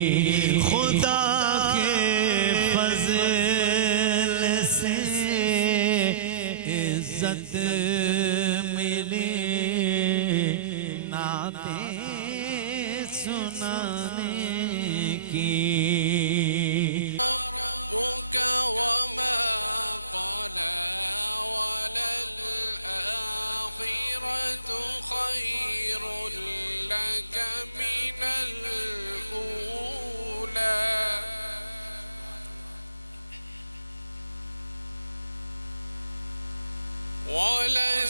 खुदा के फज़ल से इज्जत मिली, नाते सुनाने की।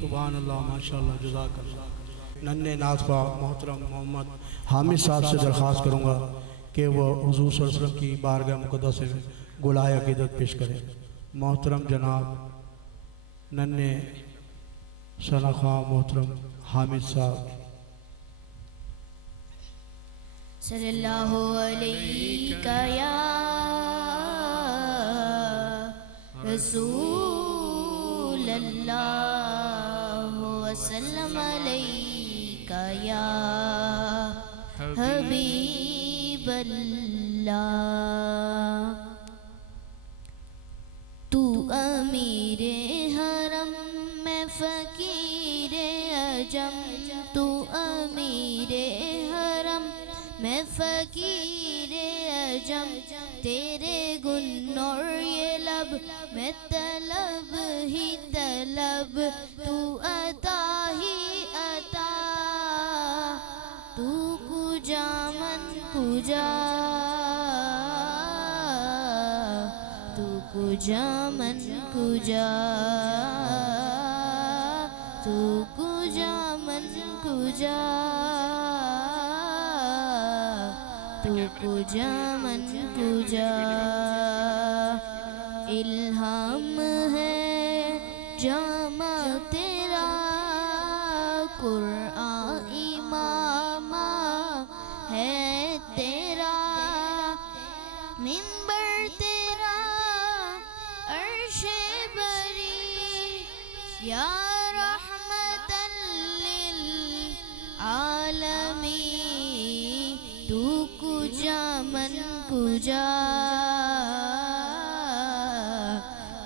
सुभान अल्लाह, माशाअल्लाह, जज़ाकल्लाह। नन्हे नाज़ मोहतरम मोहम्मद हामिद साहब से दरख्वास्त करूँगा कि वो हुज़ूर सल्लल्लाहु अलैहि वसल्लम की बारगाह मुक़द्दस में गुलाए अक़ीदत पेश करें। मोहतरम जनाब नन्हे सनाख़ा मोहतरम हामिद साहब। सल्लल्लाहु अलैका या रसूल अल्लाह वसल्लम अलैका या हबीब अल्लाह। तू अमीरे हरम में फ़कीरे अजम, तू अमीरे हरम मैं फ़कीरे अजम, तेरे गुन और ये लब मैं तलब ही तलब, तू अता ही अता, तू कुजा मन कुजा, तू कुजा मन कुजा, तू कुजा मन कुजा, तू कुजा मन कुजा। इल्हाम है जामा तेरा कुरान इमामा है तेरा, मिंबर तेरा अर्शे बरी या रहमतन लिल आलमीन, तू कुजा मन कुजा,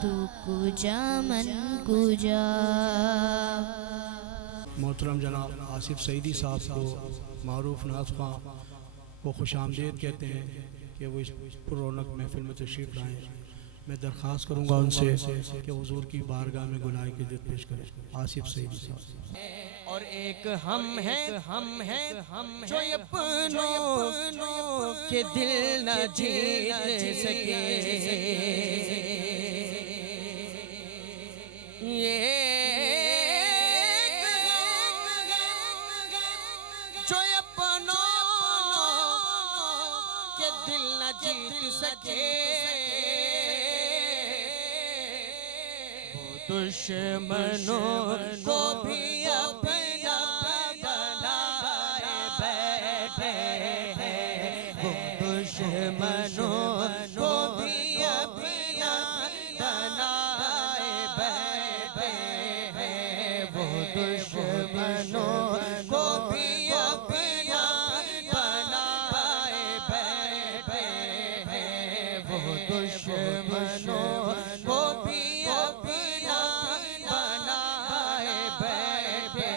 तू कुजा मन कुजा। मोहतरम जनाब आसिफ सईदी साहब को मारूफ नाज़ को खुश आमदीद कहते हैं कि वो इस रौनक महफिल में तशरीफ़ लाएँ। मैं दरख्वास्त करूँगा उनसे कि हुजूर की बारगाह में गुलाय की इज्जत पेश करें। आसिफ सईदी साहब। और एक हम है जो अपनों के दिल न जीत सके, ये जो अपनों के दिल न जीत सके, दुश्मनों को भी अपना बनाए बैठे हैं, वो दुश्मनों को भी अपना बनाए बैठे हैं, वो दुश्मनों को भी अपना बनाए बैठे हैं, वो दुश्मनों को भी अपना बनाए बैठे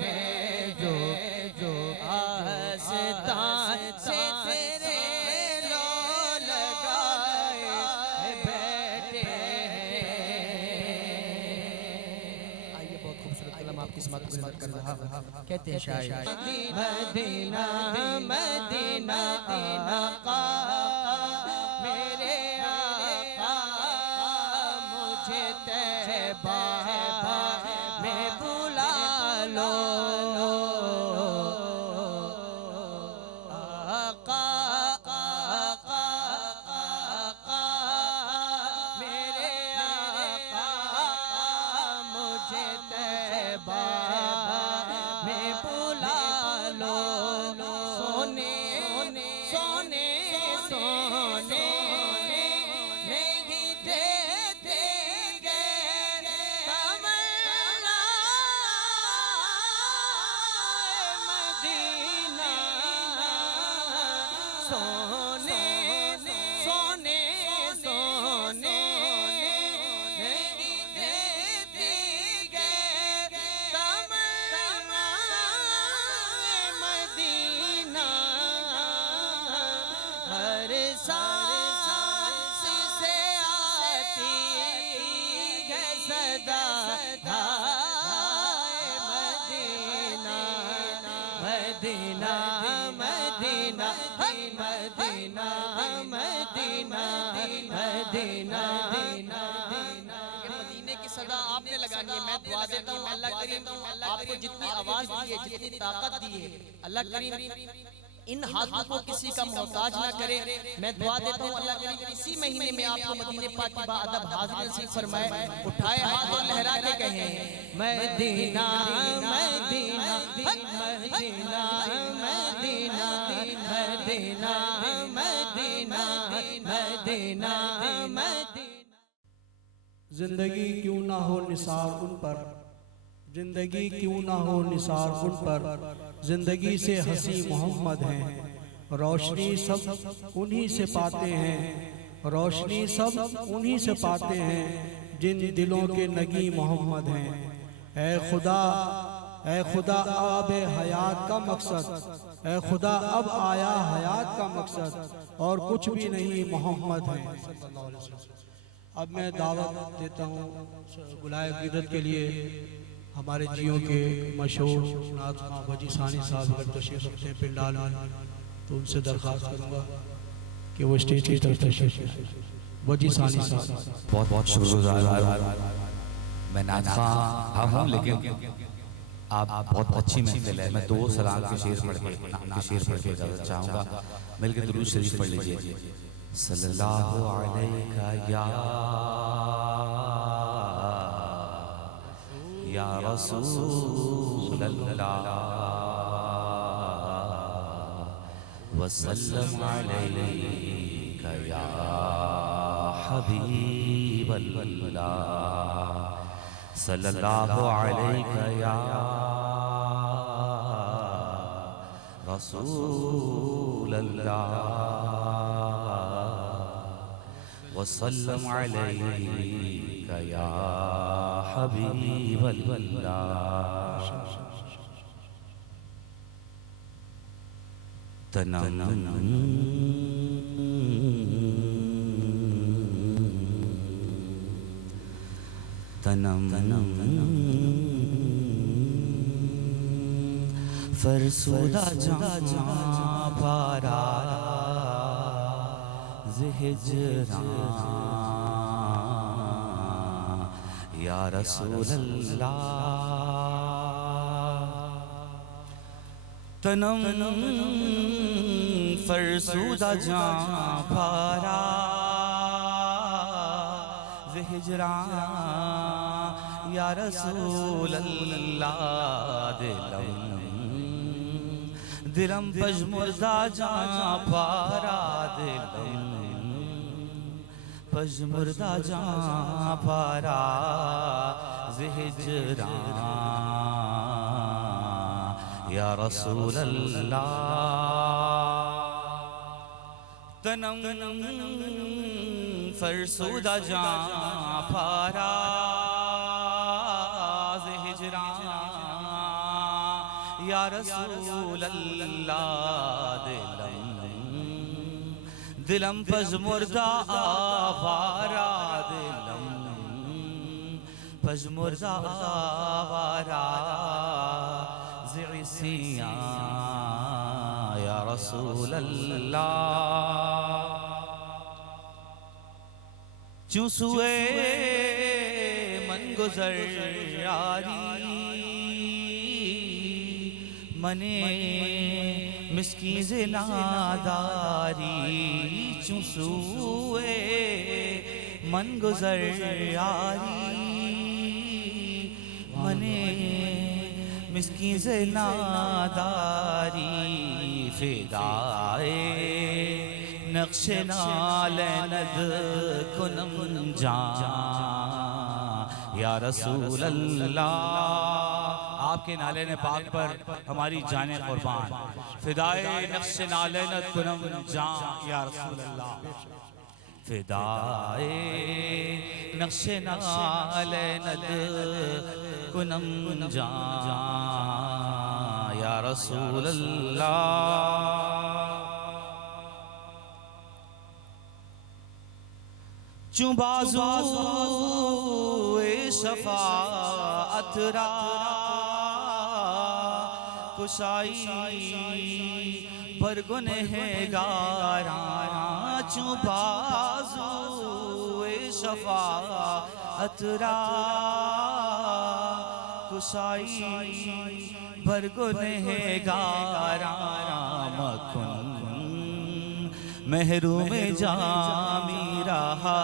हैं, जो आस्तान से तेरे लो लगाए बैठे हैं। आइए, बहुत खूबसूरत कलम आपकी समात को जिंदा कर रहा। कहते हैं शायर, मदीना मदीना आका मेरे आका, मुझे तैबा में बुला लो, आका आका आका मेरे आका, मुझे तैबा में बुला लो, सोने सोने सोने नहीं देते तमन्ना मदीना, सोने सोने सोने नहीं देते तमन्ना मदीना, हर सांस से आती है सदा हाय Medina, Medina Medina Medina Medina Medina मदीने की सदा आपने लगानी है। मैं दुआ देता हूँ अल्लाह करीम आपको जितनी आवाज दी है, जितनी ताकत दी है, अल्लाह करीम इन हाथों को किसी का मोहताज ना करे। मैं दुआ देता हूँ अल्लाह करीम इसी महीने में आपको मदीने पाक की बाअदब हाज़िरी नसीब फरमाए। उठाए हाथ और लहरा के कहें Medina Medina Medina Medina Medina Medina Medina Medina. जिंदगी क्यों ना हो निसार उन पर, जिंदगी क्यों ना हो निसार उन पर, जिंदगी से हंसी मोहम्मद हैं, रोशनी सब उन्हीं से पाते हैं, रोशनी सब उन्हीं से पाते हैं, जिन दिलों के नगी मोहम्मद हैं। ऐ खुदा अब हयात का मकसद, ऐ खुदा अब आया हयात का मकसद, और कुछ भी नहीं मोहम्मद है। अब मैं दावत देता हूँ गुलाय क़ीदत के लिए हमारे जियों के मशहूर नात वजी सानी साहब अगर तशरीफ रखते हैं पिंडाल, तो उनसे दरख्वास्त करूँगा कि वो स्टेज की तरफ तशरीफ वजी सानी साहब। बहुत बहुत शुक्रगुजार मैं नात ख़ां हूँ, लेकिन आप बहुत अच्छी महफिल है। मैं 2 सलाम के शेर पढ़ के इजाज़त चाहूँगा। मिलकर दुरूद शरीफ पढ़ लीजिए। सल्लल्लाहु अलैका या रसूल अल्लाह वसल्लम अलैका या हबीब अल्लाह, सल्लल्लाहु अलैका या रसूल अल्लाह वसल्लम अलैका या हबीब अल्लाह। तनम तनम फरसूदा जहाँ पारा हिजरां या रसूल अल्लाह तनम फरसूदा जहाँ पारा हिजरां या रसूल अल्लाह दिलम पजमुर्दा जहाँ पारा दिलम पजमुर्दा जहाँ पारा हिजरां या रसूल अल्लाह तनम फरसूदा जहाँ पारा हिजरां या रसूल अल्लाह दिलम पजमुर्दा आवारा दिलम पजमुर्दा आवारा ज़िसियां या रसूल अल्लाह चूसुए मन गुज़र यारी मने मिस्कीज़े नादारी चूसुए मन गुज़र यारी मने मिस्कीज़े नादारी फिदाए नक्शे नालनद कुनम जान या रसूल अल्लाह आपके नाले ने पाक पर हमारी जाने कुर्बान फिदाए नक्शे नालनद कुनम जान या रसूल अल्लाह फिदाए नक्शे नालनद कुनम जान या रसूल अल्लाह चुबाज़ू शफ़ाअत रा कुशाई पर गुनहगारा चुबाज़ू शफ़ाअत रा कुशाई पर गुनहगारा मकुन महरूम जामी रहा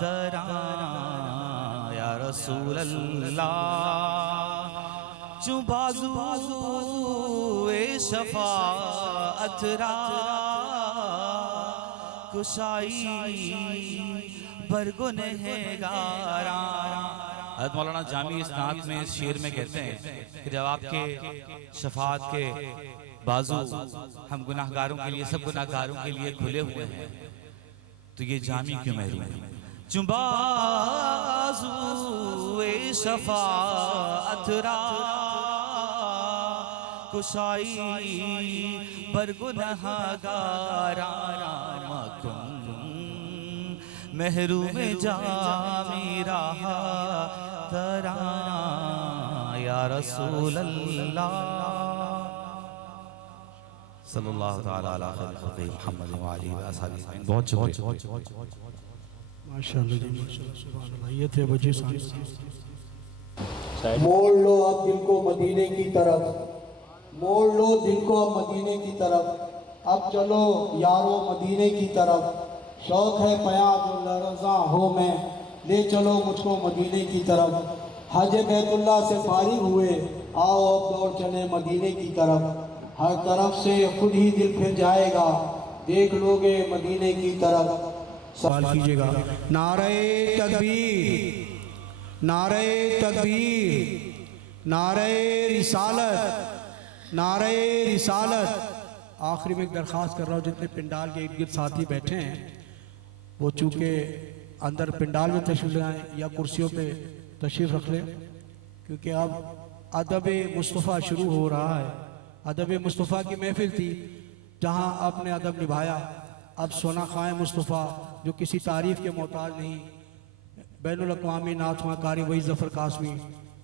तराना या रसूल अल्लाह चुबाज़ू शफ़ाअत रा कुशाई पर गुनहगारा। हज़रत मौलाना जामी इस नात में इस शेर में कहते हैं कि जब आपके शफ़ाअत के बाजू हम गुनाहगारों के लिए सब गुनाहगारों के लिए खुले हुए हैं तो ये जामी क्यों महरूम है। चुबाज़ू शफ़ाअत रा कुशाई पर गुनाहगारा मकुन महरूम जामी रहा तराना या रसूल अल्लाह सल्लल्लाहु तआला अला खल्क़ि मुहम्मद व आलिहि व अस्हाबिहि। बहुत शुक्रिया माशाअल्लाह जी माशाअल्लाह सुभान अल्लाह। ये थे वजी साहब। मोड़ लो अब दिल को मदीने की तरफ, मोड़ लो दिल को अब मदीने की तरफ, अब चलो यारो मदीने की तरफ। शौक है पया जो लरज़ा हो मैं, ले चलो मुझको मदीने की तरफ। हज बैतुल्लाह से फारिग हुए, आओ अब दौड़ चले मदीने की तरफ। हर तरफ से खुद ही दिल फिर जाएगा, देख लोगे मदीने की तरफ। सवाल कीजिएगा। नारे तकबीर, नारे तकबीर, नारे रिसालत, नारे रिसालत। आखिरी में एक दरख्वास्त कर रहा हूँ, जितने पिंडाल के इर्द गिर्द साथी बैठे हैं वो चूँकि अंदर पिंडाल में तशरीफ़ ले आएँ या कुर्सियों पे तशरीफ़ रख लें, क्योंकि अब अदब मुस्तफ़ा शुरू हो रहा है। अदब मुस्तफ़ा की महफिल थी जहाँ आपने अदब निभाया। अब सोना खाए मुस्तफ़ा जो किसी तारीफ़ के मोहताज नहीं, बैनुल अक़वामी नातख़्वां कारी वही ज़फ़र कासमी,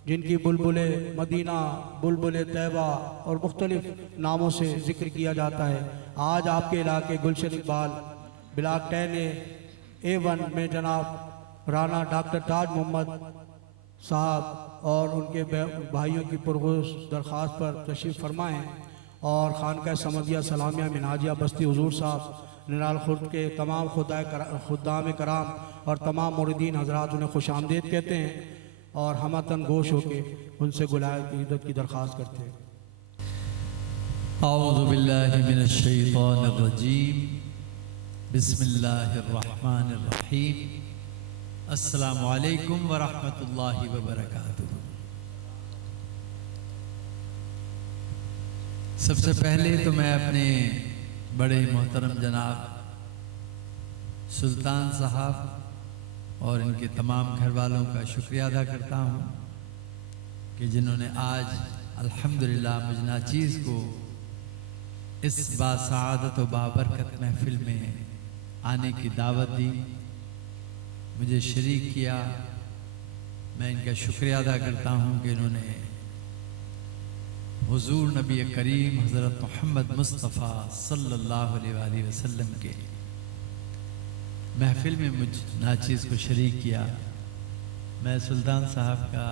जिनकी बुलबुले मदीना, बुलबुले तैबा और मुख्तलिफ़ नामों से ज़िक्र किया जाता है। आज आपके इलाके गुलशन इकबाल ब्लॉक 10A1 में जनाब राना डॉक्टर ताज मोहम्मद साहब और उनके भाइयों की पुरगोश दरख्वास्त पर तशरीफ़ फरमाएँ और खानका समदिया सलामिया मिनाजिया बस्ती हुजूर साहब निराल खुर्द के तमाम खुद्दाम कराम और तमाम मुरीदीन हजरात उन्हें खुश आमदीद कहते हैं और हमतन गोश होके उनसे गुलाय की इज़्ज़त की दरख्वास्त करते हैं। औज़ु बिल्लाहि मिनश शैतानिर रजीम, बिस्मिल्लाहिर रहमानिर रहीम, अस्सलामु अलैकुम व रहमतुल्लाहि व बरकातुहू। सबसे पहले तो मैं अपने बड़े मोहतरम जनाब सुल्तान साहब और इनके तमाम घर वालों का शुक्रिया अदा करता हूँ कि जिन्होंने आज अल्हम्दुलिल्लाह मुझ नाचीज़ को इस बासआदत व बाबरकत महफिल में आने की दावत दी, मुझे शरीक किया। मैं इनका शुक्रिया अदा करता हूँ कि इन्होंने हुजूर नबी करीम हज़रत मोहम्मद मुस्तफ़ा सल्लल्लाहु अलैहि वसल्लम के महफिल में मुझ नाचीज़ को शरीक किया। मैं सुल्तान साहब का,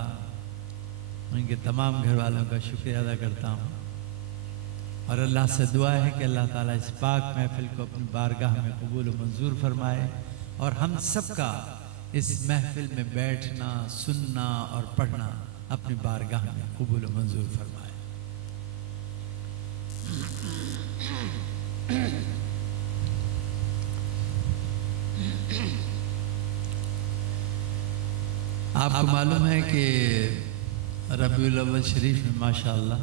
उनके तमाम घर वालों का शुक्रिया अदा करता हूँ और अल्लाह से दुआ है कि अल्लाह ताला इस पाक महफिल को अपनी बारगाह में कबूल व मंजूर फरमाए और हम सब का इस महफिल में बैठना, सुनना और पढ़ना अपनी बारगाह में कबूल व मंजूर फरमाए। आपको मालूम है कि रबीउल अव्वल शरीफ में माशाअल्लाह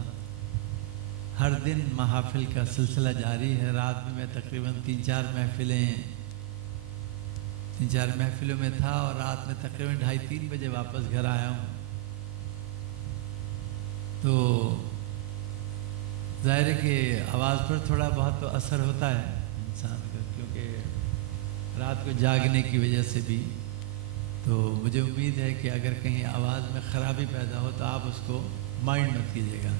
हर दिन महाफिल का सिलसिला जारी है। रात में मैं तकरीबन 3-4 महफिलों में था और रात में तकरीबन 2:30-3 बजे वापस घर आया हूँ। तो ज़ाहिर है कि आवाज़ पर थोड़ा बहुत तो असर होता है इंसान का, क्योंकि रात को जागने की वजह से भी। तो मुझे उम्मीद है कि अगर कहीं आवाज़ में ख़राबी पैदा हो तो आप उसको माइंड मत कीजिएगा,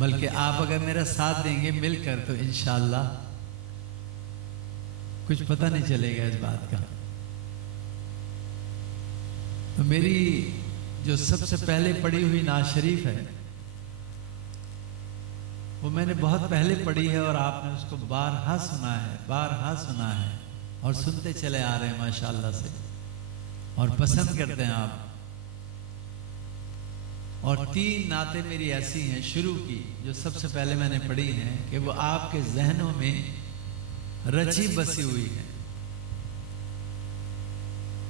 बल्कि आप अगर मेरा साथ देंगे मिलकर तो इंशाअल्लाह कुछ पता नहीं चलेगा इस बात का। तो मेरी जो सबसे पहले पढ़ी हुई नात शरीफ है वो मैंने बहुत पहले पढ़ी है और आपने उसको बारहा सुना है और सुनते चले आ रहे हैं माशाअल्लाह से और पसंद करते हैं आप। और 3 नातें मेरी ऐसी हैं शुरू की जो सबसे पहले मैंने पढ़ी हैं कि वो आपके जहनों में रची बसी हुई है,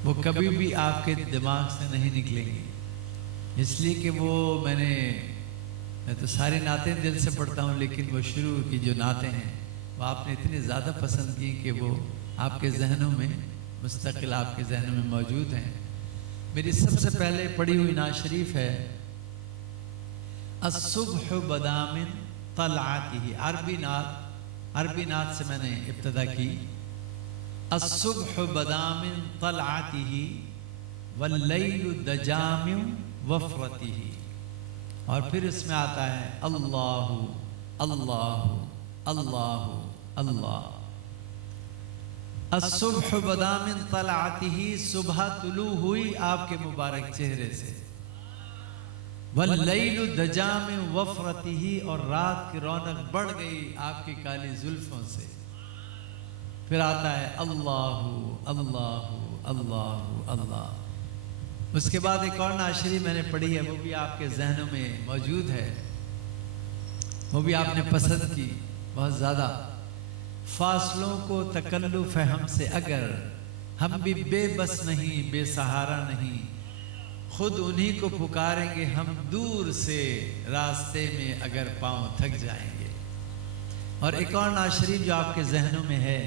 वो कभी भी आपके दिमाग से नहीं निकलेंगी, इसलिए कि वो मैं तो सारी नातें दिल से पढ़ता हूँ, लेकिन वो शुरू की जो नातें हैं वो आपने इतनी ज़्यादा पसंद की कि वो आपके जहनों में मुस्तकिल आपके जहनों में मौजूद हैं। मेरी सबसे पहले पढ़ी हुई नात शरीफ है अस्सुब्ह बदामिन तलआतिही। अरबी नात से मैंने इब्तदा की। अस्सुब्ह बदामिन तलआतिही वल्लैलु दजामिन वफ़रतिही। और फिर इसमें आता है अल्लाहु अल्लाहु अल्लाहु अल्लाह। अस्सुब्ह बदामिन तलआतिही, सुबह तुलू हुई आपके मुबारक चेहरे से। वल्लैलु दजामिन वफ़रतिही, और रात की रौनक बढ़ गई आपकी काली जुल्फों से। फिर आता है अल्लाहु अल्लाहु अल्लाहु अल्लाह। उसके बाद एक और नाशरी मैंने पढ़ी है, वो भी आपके जहनों में मौजूद है, वो भी आपने पसंद की बहुत ज़्यादा। फासलों को तकल्लुफ़ है हमसे अगर, हम भी बेबस नहीं बेसहारा नहीं, खुद उन्हीं को पुकारेंगे हम दूर से, रास्ते में अगर पाँव थक जाएंगे। और एक और नाशरी जो आपके जहनों में है,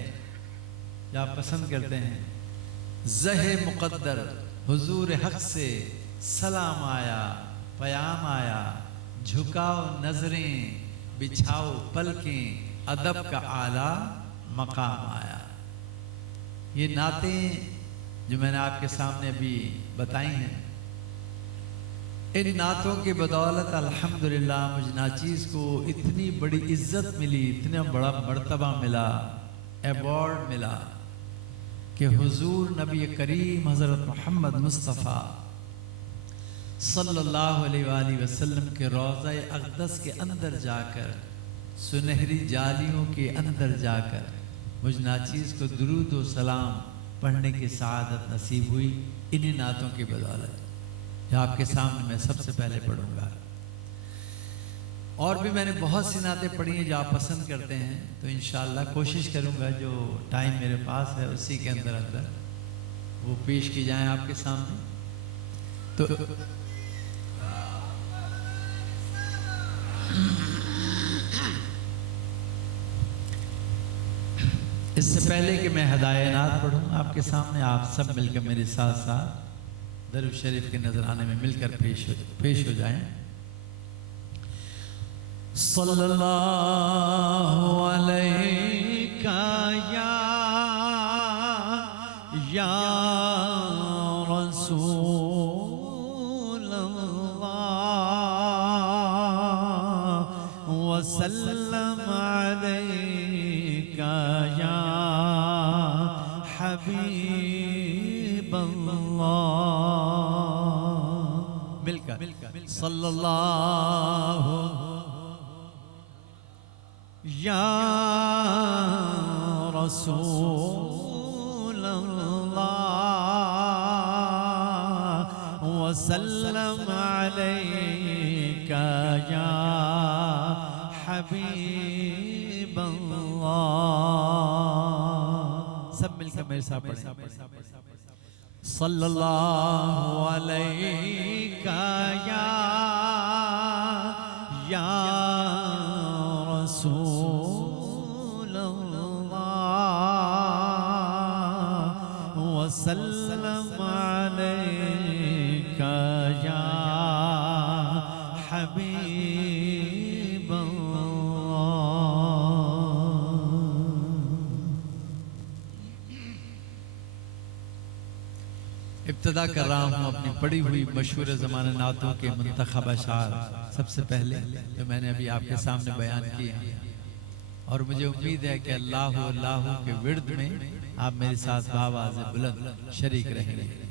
जो आप पसंद करते हैं, ज़हे मुक़द्दर हुजूर हक से सलाम आया, पयाम आया, झुकाओ नजरें बिछाओ पलकें, अदब का आला मकाम आया। ये नातें जो मैंने आपके सामने अभी बताई हैं, इन नातों की बदौलत अल्हम्दुलिल्लाह मुझ नाचीज़ को इतनी बड़ी इज्जत मिली, इतना बड़ा मर्तबा मिला, अवार्ड मिला कि हुजूर नबी करीम हज़रत मोहम्मद मुस्तफ़ा सल्लल्लाहु अलैहि वसल्लम के रोज़ा अक़दस के अंदर जाकर, सुनहरी जालियों के अंदर जाकर मुझ नाचीज़ को दुरूद व सलाम पढ़ने की सआदत नसीब हुई इन्हीं नातों की बदौलत, जो आपके सामने मैं सबसे पहले पढ़ूंगा। और भी मैंने बहुत सी नातें पढ़ी हैं जो आप पसंद करते हैं, तो इंशाअल्लाह कोशिश करूंगा जो टाइम मेरे पास है उसी के अंदर अंदर वो पेश की जाएं आपके सामने। तो इससे पहले कि मैं हदाये नात पढ़ूँ आपके सामने, आप सब मिलकर मेरे साथ साथ दरूद शरीफ के नजराने में मिलकर पेश हो जाएं। सल्लल्लाहु अलैका या रसूल अल्लाह वसल्लम अलैका या हबीब अल्लाह। मिलकर सल्लल्लाहु या रसूल अल्लाह वसल्लम अलैका या हबीब अल्लाह। सब मिलकर मेरे साथ पढ़ें। सल्लल्लाहु अलैका या रसूल अल्लाह वसल्लम अलैका या हबीब अल्लाह। इब्तिदा कर रहा हूँ अपनी पढ़ी हुई मशहूर ज़माना नातों के मुंतखब अशार सबसे पहले जो मैंने अभी आपके सामने बयान किए हैं, और मुझे उम्मीद है कि अल्लाह अल्लाह के विर्द में आप मेरे साथ आवाज़ बुलंद शरीक रहेंगे।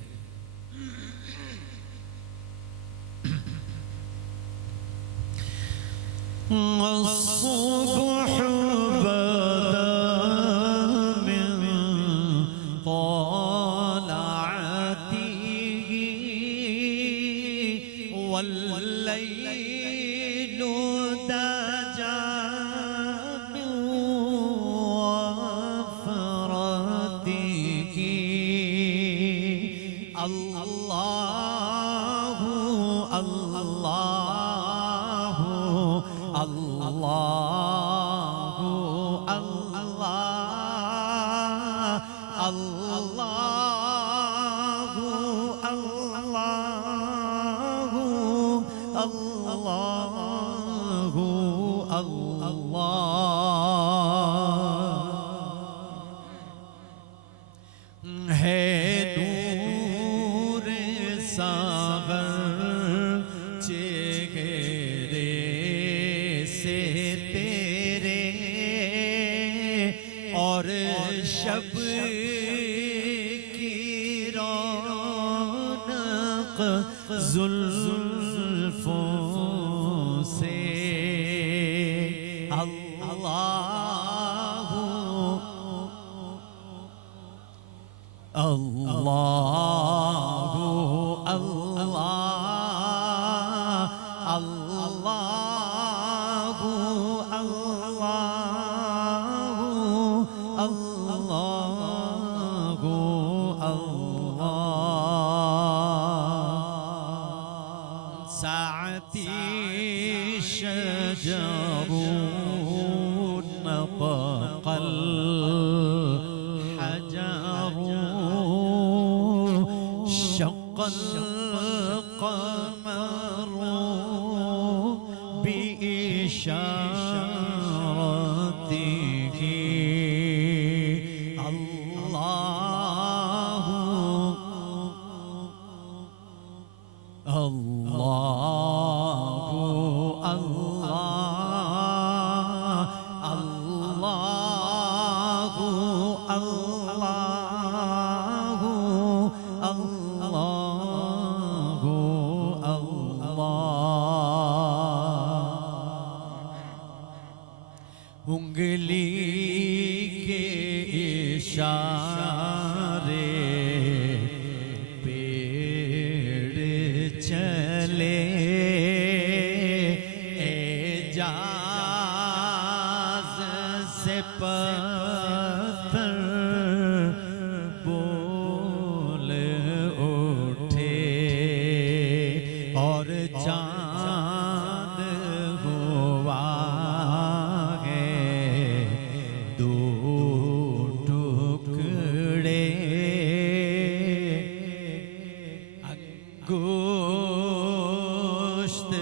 उंगली के इशारे पेड़ चले एजाज से पत्थर बोल उठे और चांद हुआ है दो टुकड़े अंगूष्ठ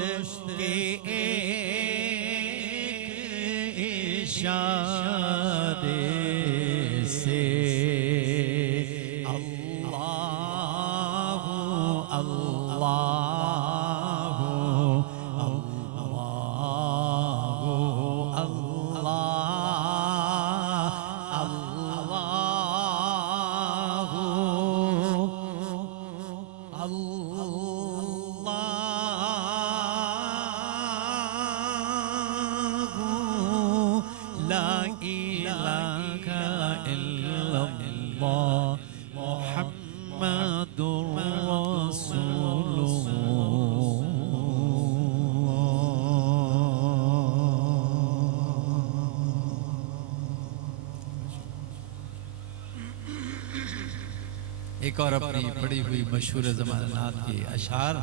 के एक इशारे से अल्लाह अल्लाह अल्लाह ला इलाहा इल्लल्लाह मुहम्मदुर रसूलुल्लाह। एक और अपनी पड़ी हुई मशहूर ज़माना नात की अशार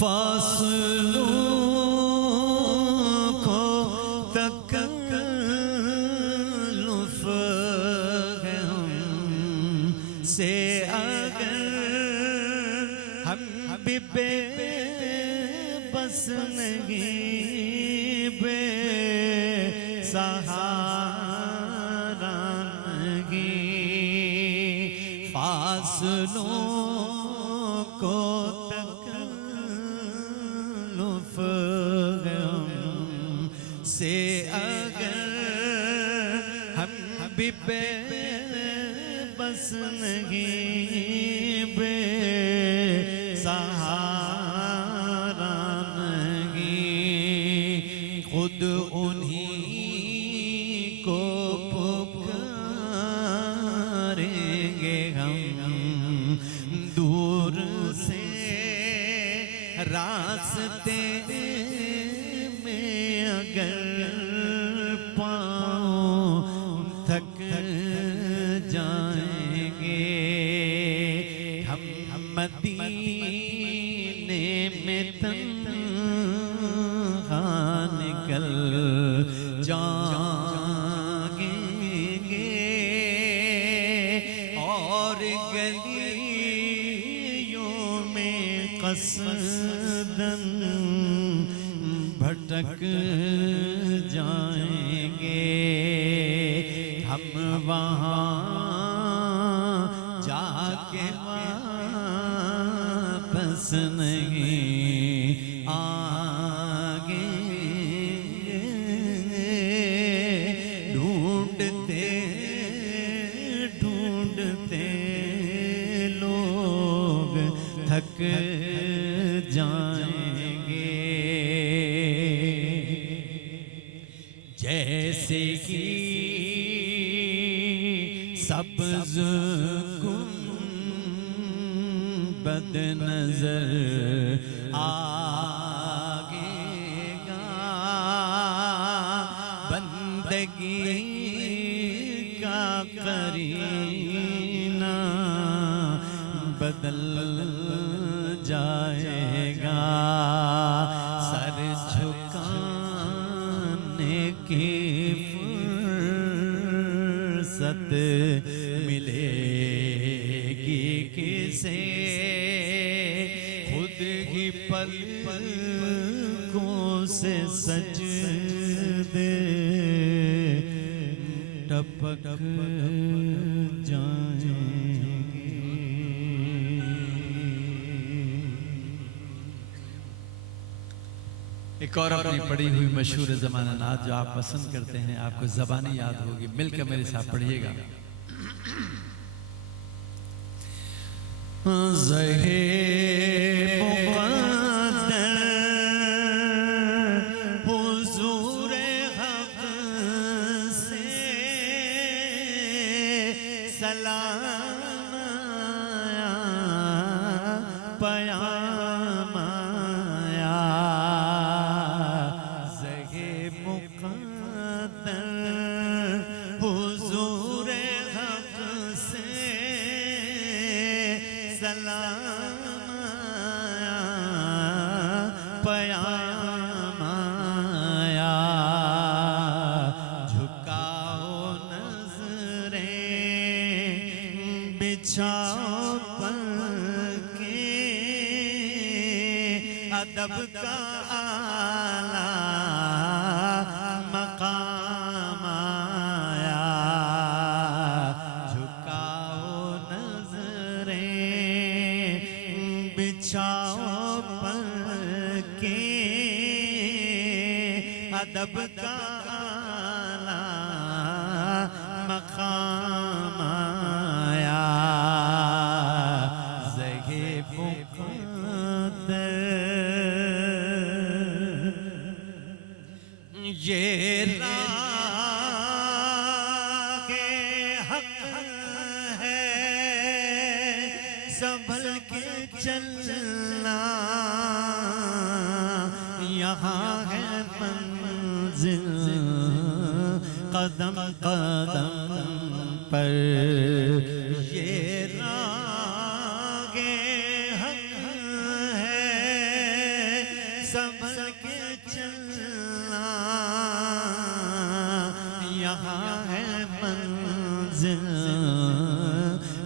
फासलों को तकल्लुफ़ है हमसे अगर हम भी बेबस नहीं बेसहारा नहीं फासलों को से अगर हम भी बेबस नहीं बेसहारा नहीं खुद उन्हीं को पुकारेंगे हम दूर से रास्ते अगर पाँव थक जाएंगे हम मदीने में तन्हा निकल जाएंगे और गलियों में कसदन भटक जाएंगे हम वहाँ जाके वापस नहीं आगे ढूंढते ढूंढते लोग थक जाएंगे जैसे कि सब्ज़ गुंबद नजर आएगा बंदगी का करीना बदल जाएगा सर झुकाने की फुर्सत मिलेगी किसे खुद ही पलकों से सजदे टपक एक और अपनी पढ़ी हुई मशहूर ज़माना नात जो आप पसंद करते हैं, आपको ज़बानी याद होगी, मिलकर मेरे साथ पढ़िएगा। ज़हे पयाम आया ज़हे मुक़द्दर हुज़ूर हक़ से सलाम आया पयाम आया झुकाओ नज़रें बिछाओ पलके अदब का आला मकाम आया झुकाओ नज़रें बिछाओ पलके अदब का आला मकाम आया ज़हे मुक़द्दर ये रागे हक है संभल के चलना यहाँ है मंजिल कदम कदम पर ये रागे हक है संभल के चलना यहाँ है मंजिल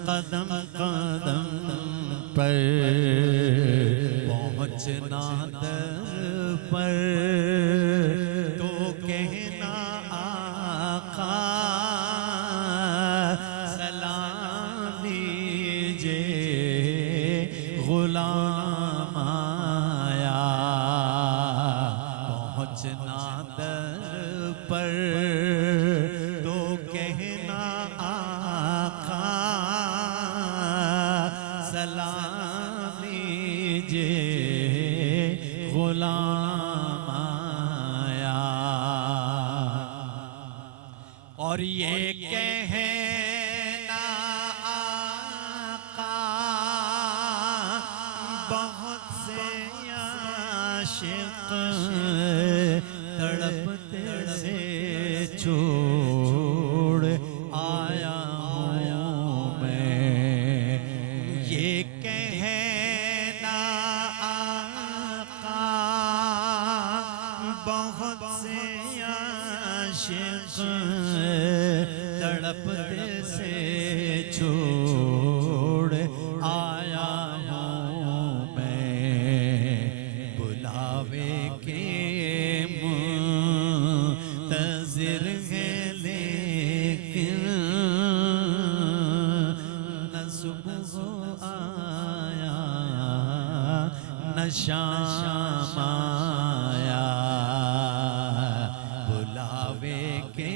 कदम कदम पर पहुँचना दर पर तो कहना आका सलाम लीजिए गुलाम आया पहुँचना दर पर तो कहना आका सलाम लीजिए गुलाम आया और ये कहना आका बहुत से आशिक तड़पते से छोड़ आया हूँ मैं ये कहना आका बहुत से आशिक तड़पते से छोड़ आया हूँ मैं बुलावे के मुंतज़िर है लेकिन न सुबह आया न शाम आया बुलावे के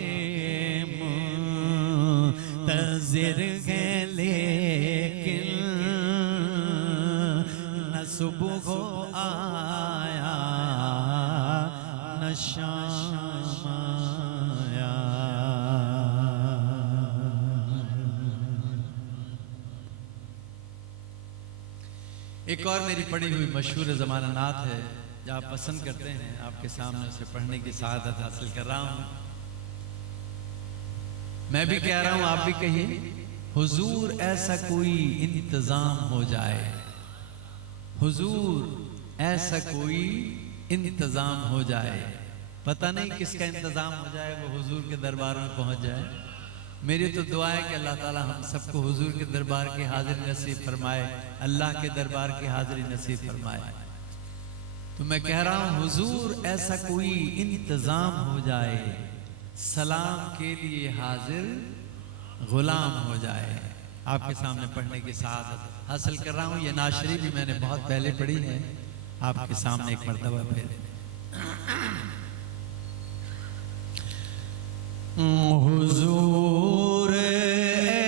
मुंतज़िर है लेकिन न सुबह आया न शाम आया एक और मेरी पढ़ी हुई मशहूर ज़माना नात है जो आप पसंद करते हैं, आपके सामने उसे पढ़ने की सआदत हासिल कर रहा हूँ। मैं भी कह रहा हूँ, आप भी कहिए, हुजूर ऐसा कोई इंतज़ाम हो जाए, हुजूर ऐसा कोई इंतज़ाम हो जाए। पता नहीं किसका इंतज़ाम हो जाए, वो हुजूर के दरबार में पहुँच जाए। मेरी तो दुआ है कि अल्लाह ताला हम सबको हुजूर के दरबार की हाजिरी नसीब फरमाए, अल्लाह के दरबार की हाजिरी नसीब फरमाए। तो मैं कह रहा हूँ, हुजूर ऐसा कोई इंतज़ाम हो जाए, सलाम के लिए हाजिर गुलाम हो जाए। आपके सामने पढ़ने की सआदत हासिल कर रहा हूँ। ये नाशरी भी मैंने बहुत पहले पढ़ी है, आपके सामने एक मर्तबा फिर। हुजूर जाए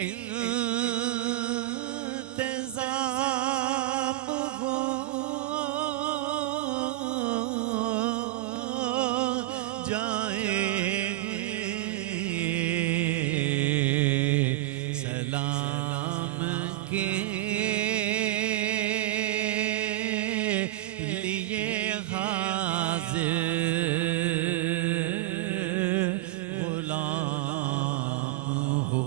इंतज़ाम हो जाएंगे सलाम के लिए हाज़िर गुलाम हो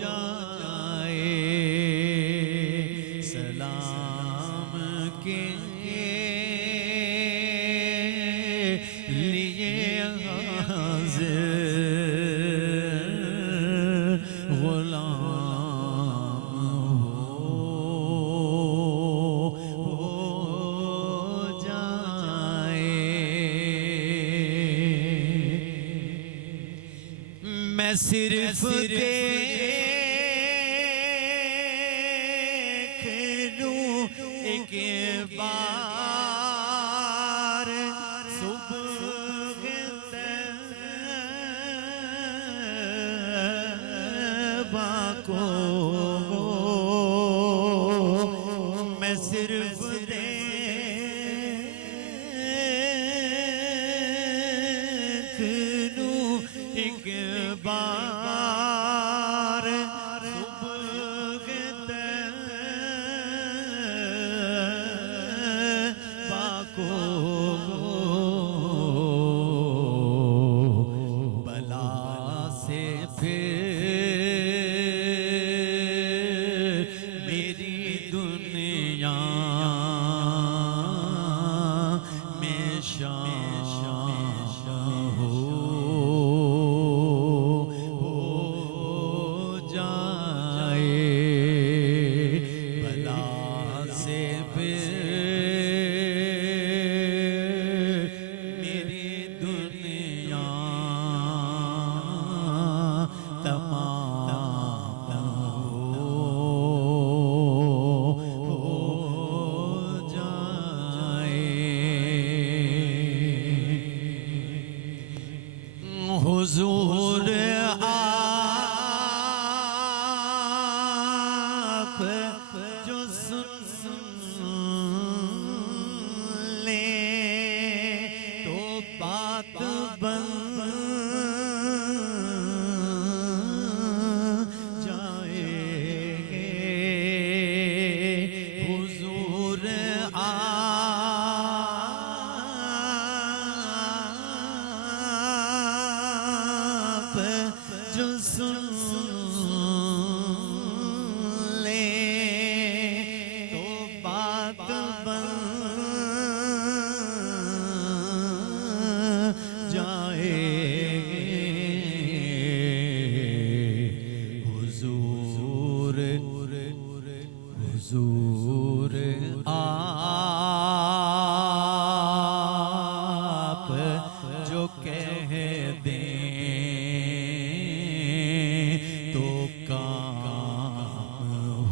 जाए सलाम के लिए हाज़िर गुलाम हो जाए। मैं सिर्फ देख लूं एक बार सुबह तैबा को, मैं सिर्फ देख लूं एक बार सुबह तैबा को, बला से फिर मेरी दुनिया में शाम हो जाए। बला से फिर मेरी दुनिया तमाम हो जाए। हुजूर आप जो सुन ले तो बात बन जाएगी। हुजूर आप जो सुन ले तो बात बन जाएगी। हुजूर हुजूर आप जो कह दें तो काम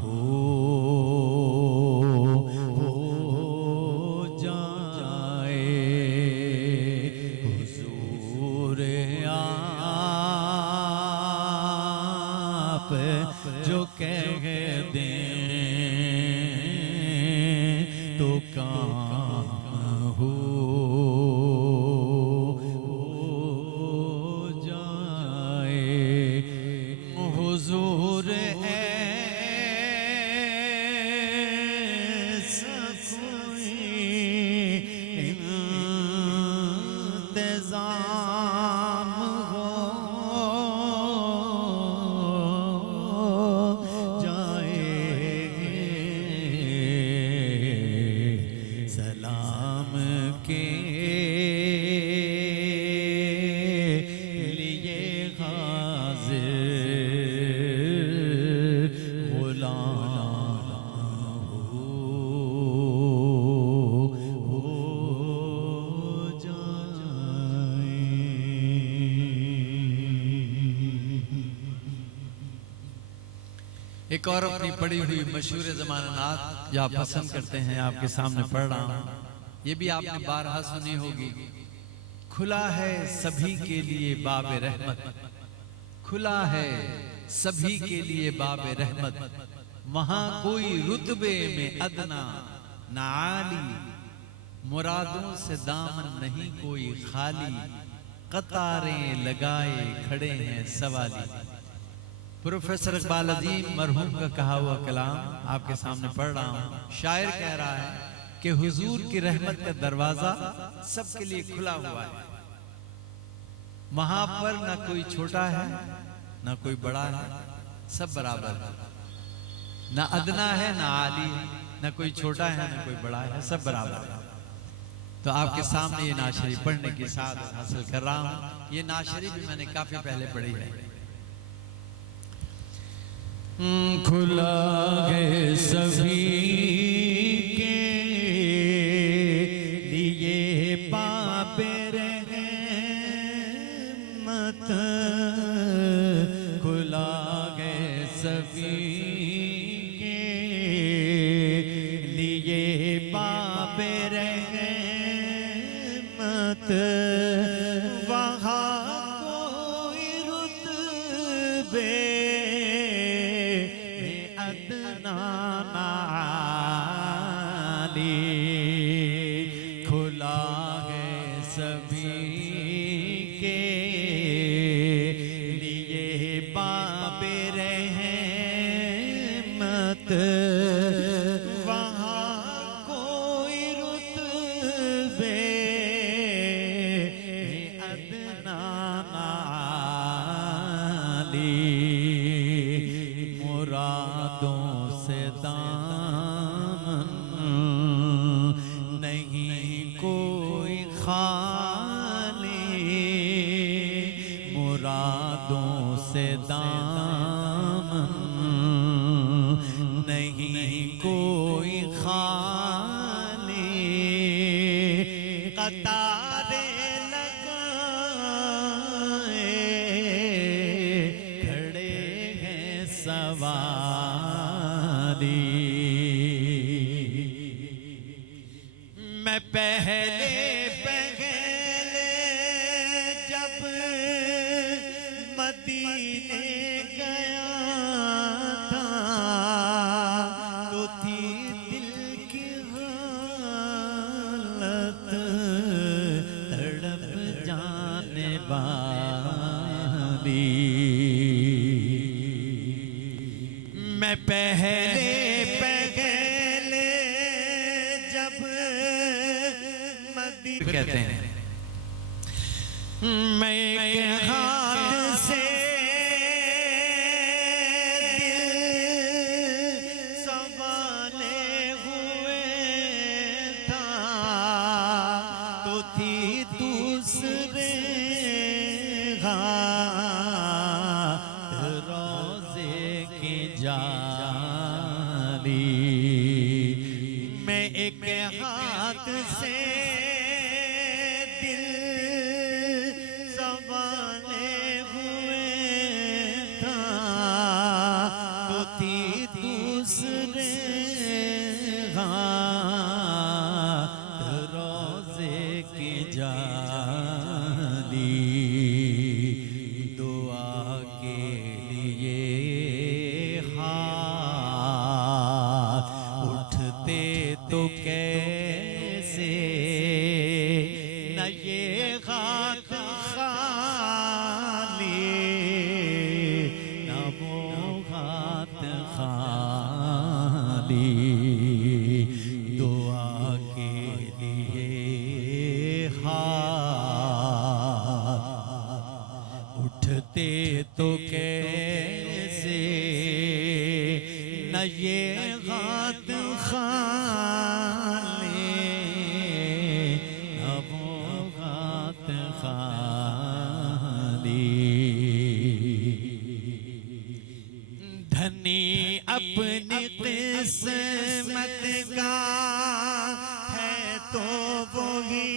हो जाए। हुजूर आप जो कह दें तो काम हो जाए। हुजूर ऐसा कोई इंतज़ाम हो जाएगी सलाम के लिए हाज़िर गुलाम हो जाए। एक और अपनी पढ़ी हुई मशहूर ज़माना नात जो आप पसंद करते हैं आपके सामने पढ़ रहा हूँ। ये भी आपने बारहा सुनी होगी। खुला है सभी के लिए बाब रहमत, खुला है सभी के लिए बाब रहमत, वहां कोई रुतबे में अदना ना आली, मुरादों से दामन नहीं कोई खाली, कतारें लगाए खड़े हैं सवाली। प्रोफेसर इकबाल अजीम मरहूम का कहा हुआ कलाम आपके सामने पढ़ रहा हूं। शायर कह रहा है कि हुजूर की रहमत का दरवाजा सबके लिए खुला हुआ है, वहां पर ना कोई छोटा है ना कोई बड़ा है, सब बराबर है, ना अदना है ना आली, ना कोई छोटा है ना कोई बड़ा है, सब बराबर है। तो आपके सामने ये नात शरीफ पढ़ने की सादत हासिल कर रहा हूं। ये नात शरीफ भी मैंने काफी पहले पढ़ी है। खुला है सभी के लिए बाबे रहमत, खुला है सभी के लिए बाबे रहमत, वहाँ कोई रुतबे अदना ना आली, खुला है सभी के लिए बाबे रहमत, वहाँ कोई रुतबे अदना ना आली, मुरादों से दामन नहीं कोई खाली, मुरादों से दामन नहीं कोई खाली, कतारे लगाए खड़े हैं सवारी। मैं पहले जब मदीने गया था, तो थी दिल की हालत तड़प जाने वाली। मैं पहले जब मदीने कहते हैं मैं एक हाथ से दिल संभाले हुए था, तो थी दूसरे हाथ रोज़े की जाली। मैं एक हाथ से दिल संभाले हुए था, तो थी दूसरे हाथ रोज़े की जाली। दुआ के लिए हाथ उठते तो कैसे, न ये हाथ खाली न वो हाथ खाली। दुआ के लिए हाथ उठते तो कैसे, न ये हाथ खाली न वो हाथ खाली। धनी अपनी किस्मत का है तो वही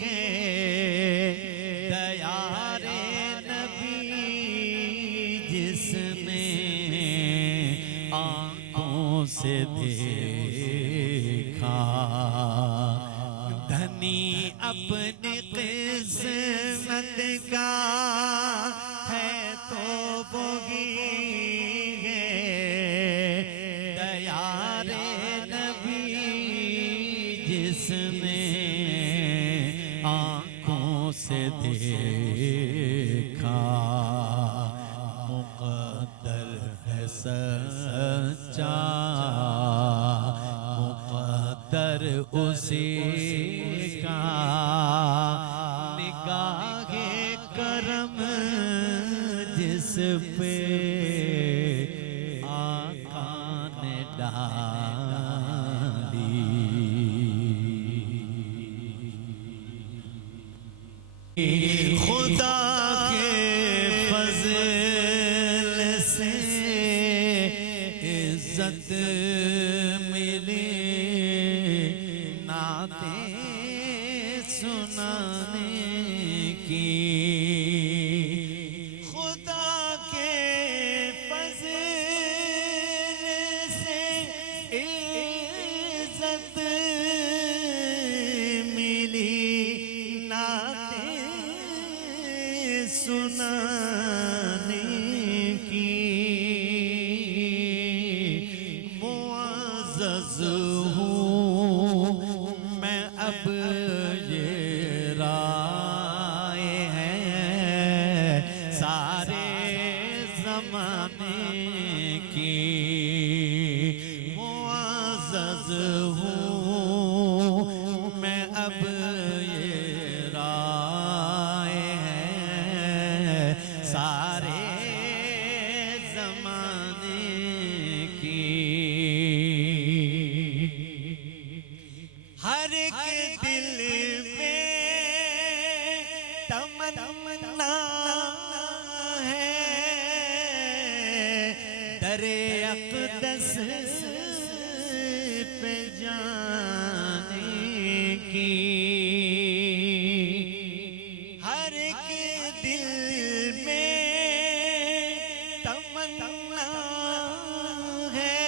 है, दयारे नबी जिसने आंखों से देखा। धनी अपनी किस्मत का है तो वही है दयारे नबी जिसने आँखों से देखा मुक़द्दर है सच्चा मुक़द्दर उसी का निगाहे करम जिस पे आका ने डाली खुदा के फज़ल से इज्जत मिली नाते सुनाने की खुदा के फज़ल से इज्जत मिली नाते सुनाने की मुअज़्ज़ज़ हूँ मैं अब ये राय है सारे ज़माने की मुअज़्ज़ज़ हूँ मैं अब ये राय है सारे ज़माने की हर एक दिल में तमन्ना है दरे अक़दस पे जाने की हर एक दिल में तमन्ना है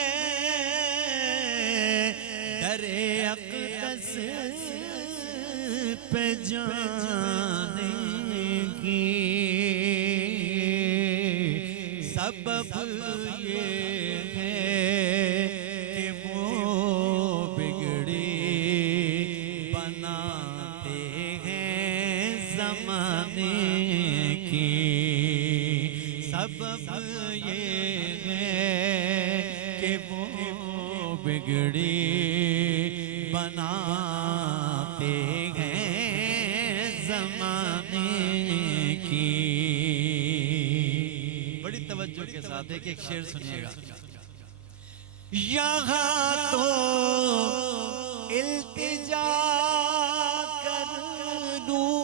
दरे अक़दस पे जाने की सबब ये है कि वो बिगड़ी बनाते हैं ज़माने की सबब ये है कि वो बिगड़ी बनाते हैं ज़माने की। बड़ी तवज्जो के साथ एक शेर सुनिएगा। यहाँ तो इल्तिजा कर दूं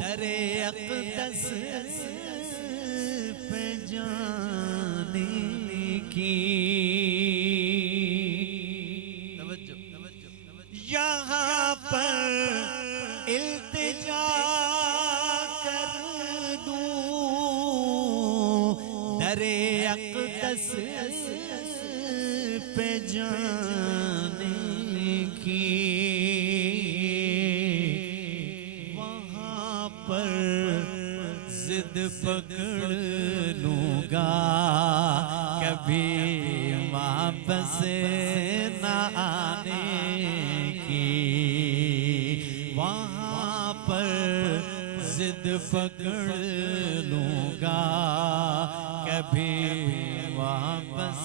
दरे अक़दस पे जाने की यहाँ पर इल्तिजा कर दूं दरे अक़दस पे जाने की वहाँ पर जिद पकड़ लूँगा कभी वापस न आने की वहाँ पर जिद पकड़ लूँगा कभी वापस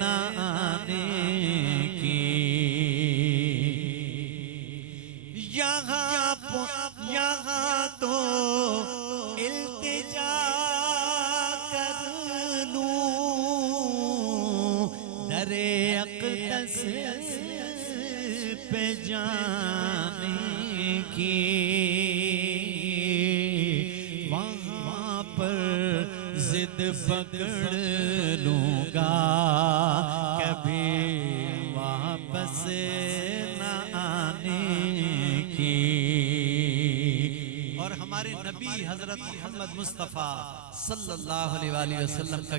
न आने की यहाँ तो इल्तिजा कर लूं दरे अक़दस पे जाने की वहाँ पर जिद पकड़ लूँगा कभी वापस न आने की। और हमारे नबी हजरत मोहम्मद मुस्तफ़ा सल्लल्लाहु अलैहि वसल्लम का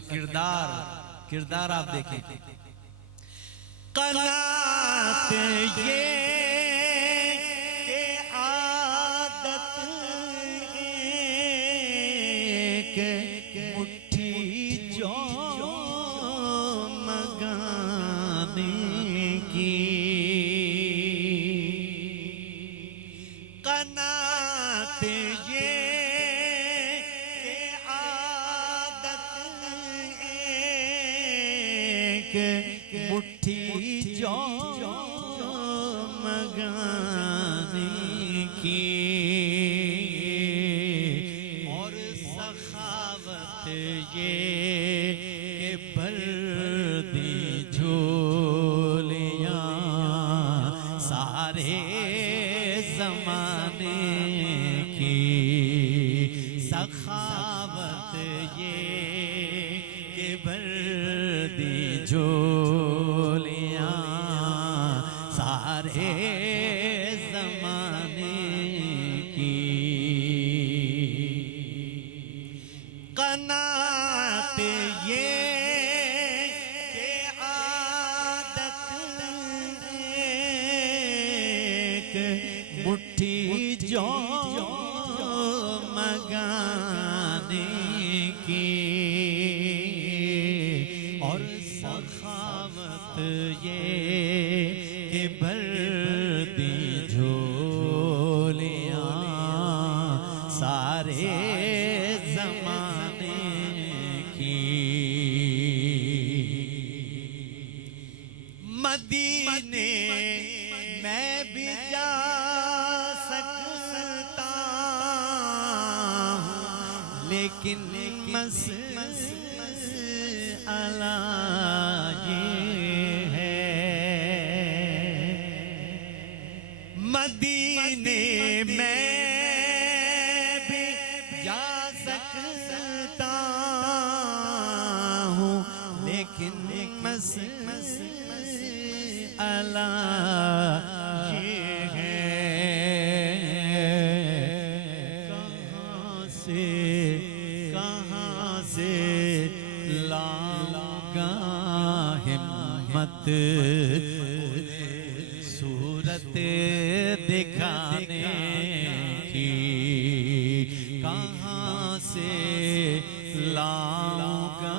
किरदार आप देखें। क़नात ये गाने की और सखावत ये के भर दी झोलियां सारे जमाने की। सखावत ये के भर दी झोलियां सारे जमाने की। कनात ये के आदत एक मुट्ठी जो मगाने की और सखावत ये के भर दी झोलियां सारे जमाने की। मदीने मैं भी जा सकता हूँ लेकिन मसला ये है मदीने में भी जा सकता हूँ लेकिन मसला ये है कहाँ से लाऊंगा हिम्मत सूरत दिखाने की। कहाँ से लाऊंगा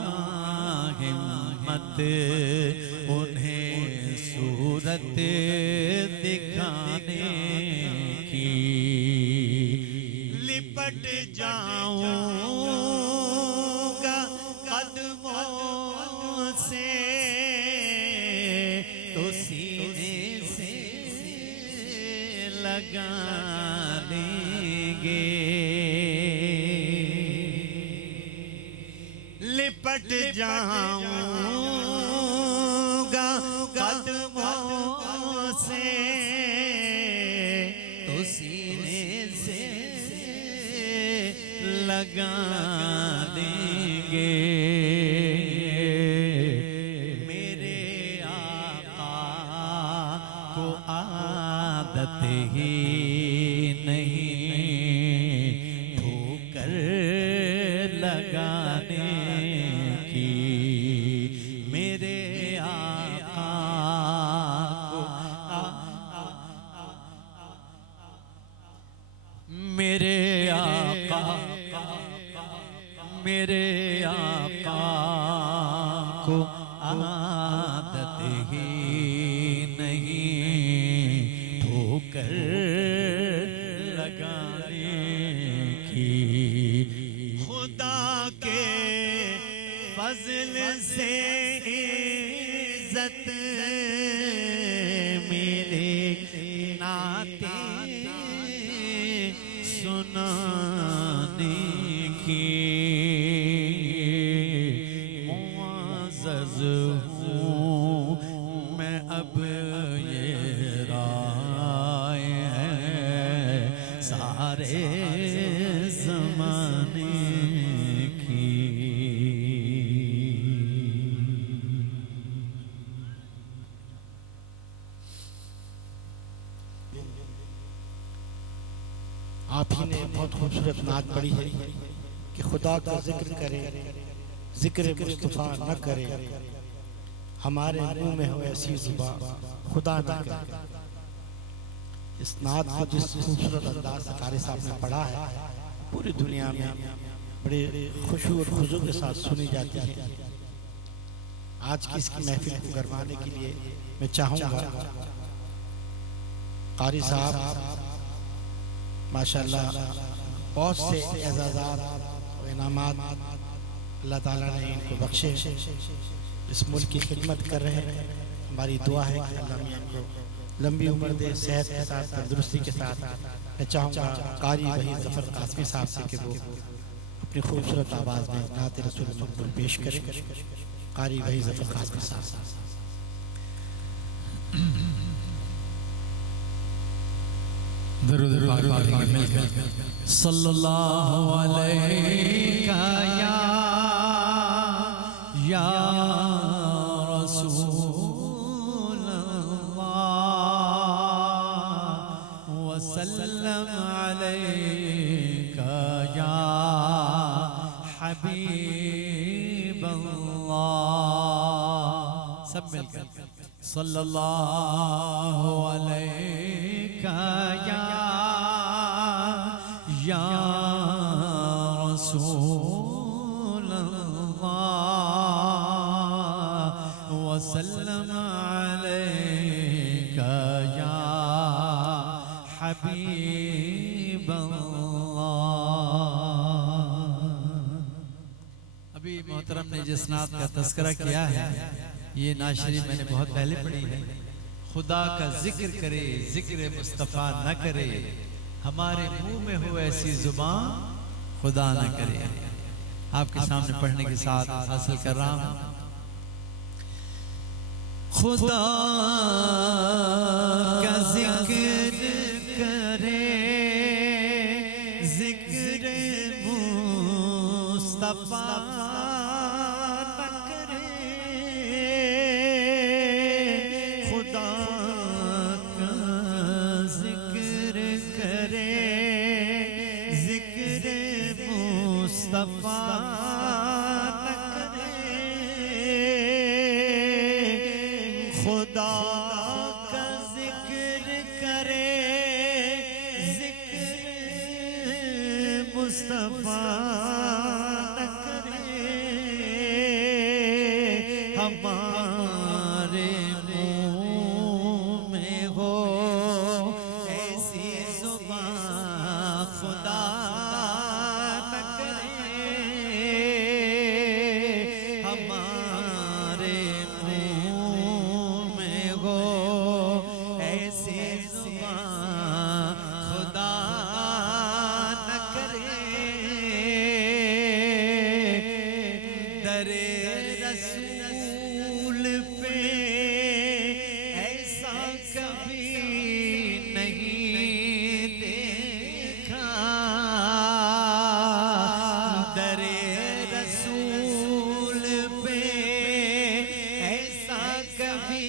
हिम्मत उन्हें सूरत दिखाने की। लिपट जाऊंगा कदमों से तो सीने से लगा लेंगे। लिपट जाऊंगा कदमों से तो सीने से लगा देंगे। मेरे आका को आदत ही नहीं ठोकर लगाने की। मेरे आका को मेरे आका को आदत ही नहीं ठोकर लगाने की। खुदा के फजल से इज्जत मिले नाते सुनाने की। मुआज़्ज़ज़ हूँ मैं अब ये राय है सारे ज़माने की। आप ही ने बहुत खूबसूरत नात पढ़ी है कि खुदा का जिक्र करे जिक्र मुस्तफ़ा न करे हमारे मुंह में हो ऐसी जुबान खुदा न करे। इस नात को जिस खूबसूरत अंदाज से कारी साहब ने पढ़ा है पूरी दुनिया में बड़े खुशू और खुशू के साथ सुनी जाती है। आज की इसकी महफिल को करवाने के लिए मैं चाहूँगा कारी साहब माशाल्लाह बहुत से एजाज़ात और इनामात अल्लाह ताला ने इनको बख्शे, इस मुल्क की खिदमत कर रहे हैं। हमारी दुआ है कि अल्लाह मियां को लंबी उम्र दे, सेहत के साथ, तंदुरुस्ती के साथ। मैं चाहूँगा कारी वही ज़फ़र कासमी साहब से कि वो अपनी खूबसूरत आवाज़ में नात रसूल मकबूल पेश करें। कारी वही ज़फ़र कासमी साहब। दरूद पाक पढ़ेंगे मिलकर। सल्लल्लाहु अलैका या रसूल अल्लाह वसल्लम अलैका या हबीब अल्लाह। सब मिलकर सल्लल्लाहु अलैका या रसूल अल्लाह वसल्लम अलैका या हबीब अल्लाह। अभी मोहतरम ने जिस नात का तज़किरा किया है, ये नाशरी मैंने बहुत पहले पढ़ी है। खुदा का जिक्र करे, जिक्र मुस्तफ़ा न करे, हमारे मुंह में हो ऐसी जुबान खुदा न करे। आपके सामने पढ़ने के साथ हासिल कर रहा हूं। खुदा का जिक्र करे, जिक्र मुस्तफ़ा खुदा का जिक्र करे, जिक्र मुस्तफ़ा न करे, हमारे मुँह में हो ऐसी जुबान खुदा न करे, हमारे मुँह में हो ऐसी जुबान खुदा न करे। दरे रसूल पे ऐसा कभी नहीं देखा, दरे रसूल पे ऐसा कभी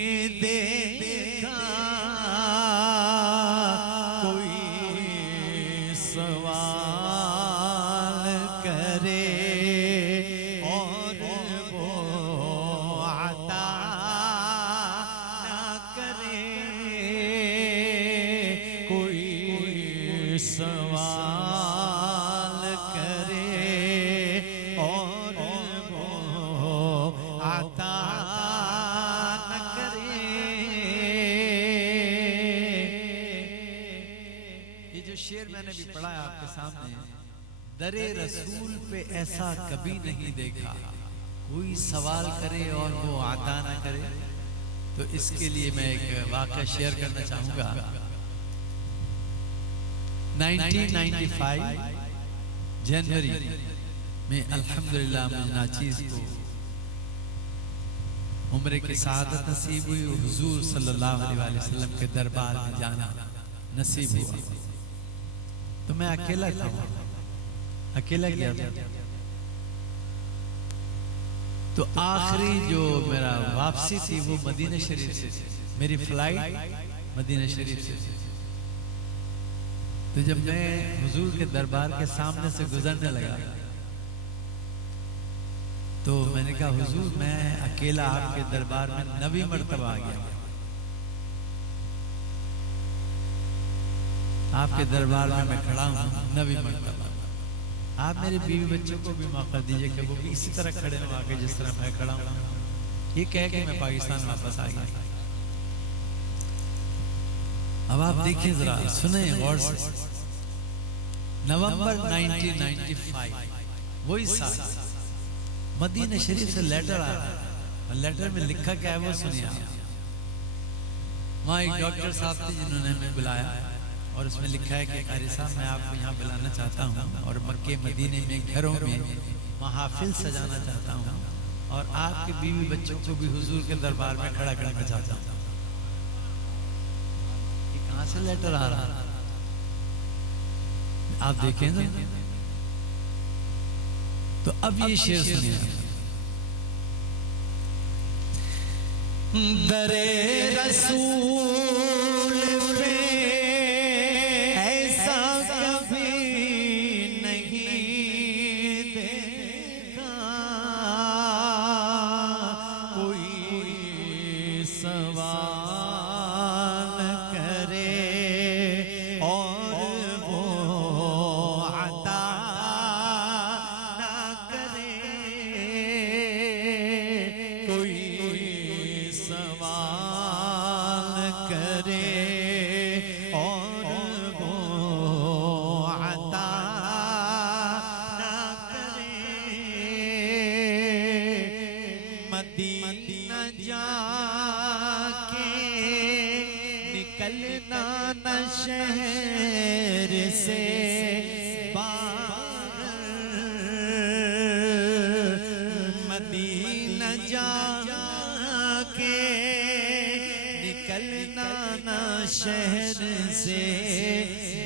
नहीं देखा। कोई सवाल करे और वो अता ना करे, कोई सवाल करे और वो अता न करे। ये जो शेर मैंने भी पढ़ा है आपके सामने, दरे रसूल पे ऐसा कभी नहीं देखा, कोई सवाल करे और वो अता न करे। तो इसके लिए मैं एक वाक़या शेयर करना चाहूँगा। 1995 जनवरी में अल्हम्दुलिल्लाह मुझे नाचीज़ को उम्र की सआदत नसीब हुई, हुजूर सल्लल्लाहु अलैहि वसल्लम के दरबार में जाना नसीब हुआ। तो मैं अकेला था, अकेला गया था। तो आखिरी जो मेरा वापसी थी वो मदीना शरीफ से, मेरी फ्लाइट मदीना शरीफ से। तो जब मैं हुजूर के दरबार के सामने से गुजरने लगा तो मैंने कहा, हुजूर मैं अकेला आपके दरबार में 9वीं मर्तबा आ गया। आपके दरबार में मैं खड़ा हूँ 9वीं मर्तबा। आप मेरे बीवी बच्चों को भी मौका दीजिए कि वो भी इसी तरह खड़े हो आके जिस तरह मैं खड़ा हूँ। ये कह के मैं पाकिस्तान वापस आ गया। अब आप देखिए जरा, सुने गौर से। नवंबर 1995 वही साल मदीना शरीफ से लेटर आया और लेटर में लिखा क्या है वो सुनिए आप। वहाँ एक डॉक्टर साहब थे जिन्होंने हमें बुलाया और उसमें लिखा है कि कारी साहब मैं आपको यहाँ बुलाना चाहता हूँ और मक्के मदीने में घरों में महाफिल सजाना चाहता हूँ और आपके बीवी बच्चों को भी हुजूर के दरबार में खड़ा करना चाहता हूँ। ये कहाँ से लेटर आ रहा है आप देखें ना। तो अब ये शेर सुनिए। दरे रसूल पे ऐसा कभी नहीं देखा, कोई सवाल करे और वो अता ना करे, कोई सवाल करे और वो अता ना करे। मदीना जाके निकलना न शहर से मदीना जाके निकलना ना शहर से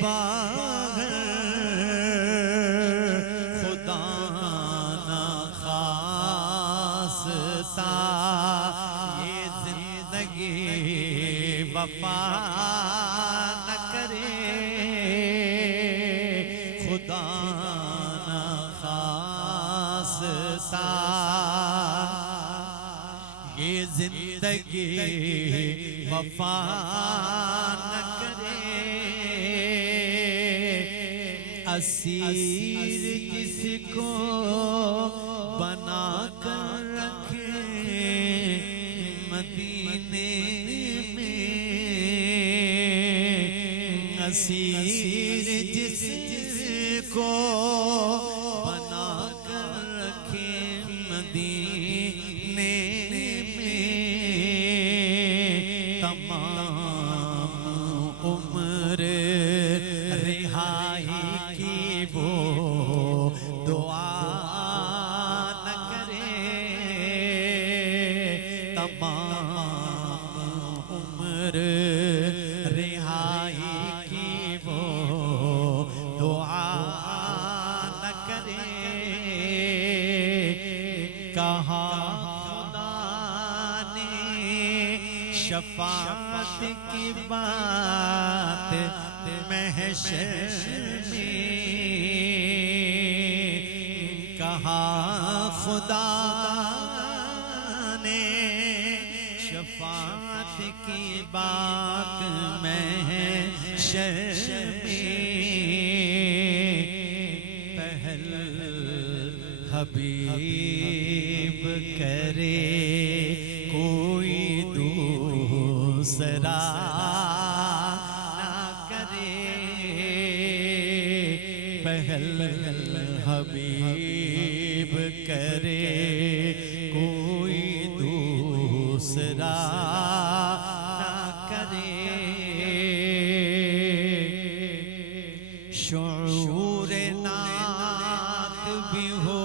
बाहर, खुदा ना खास्ता ये जिंदगी वफा न करे, खुदा ना खास्ता ये जिंदगी वफा न करे। असीर जिसको बना कर रखे मदीने में, असीर जिसको बना कर रखे मदीने उम्र रिहाई की वो दुआ न करे, तमाम उम्र रिहाई की वो दुआ न करे। कहा खुदा ने शफाअत की बात महशर में, कहा खुदा ने शफाअत की बात महशर में। पहल हबीब करे कोई दूसरा ना करे, पहल हबीब करे कोई दूसरा ना करे। शऊर नात भी हो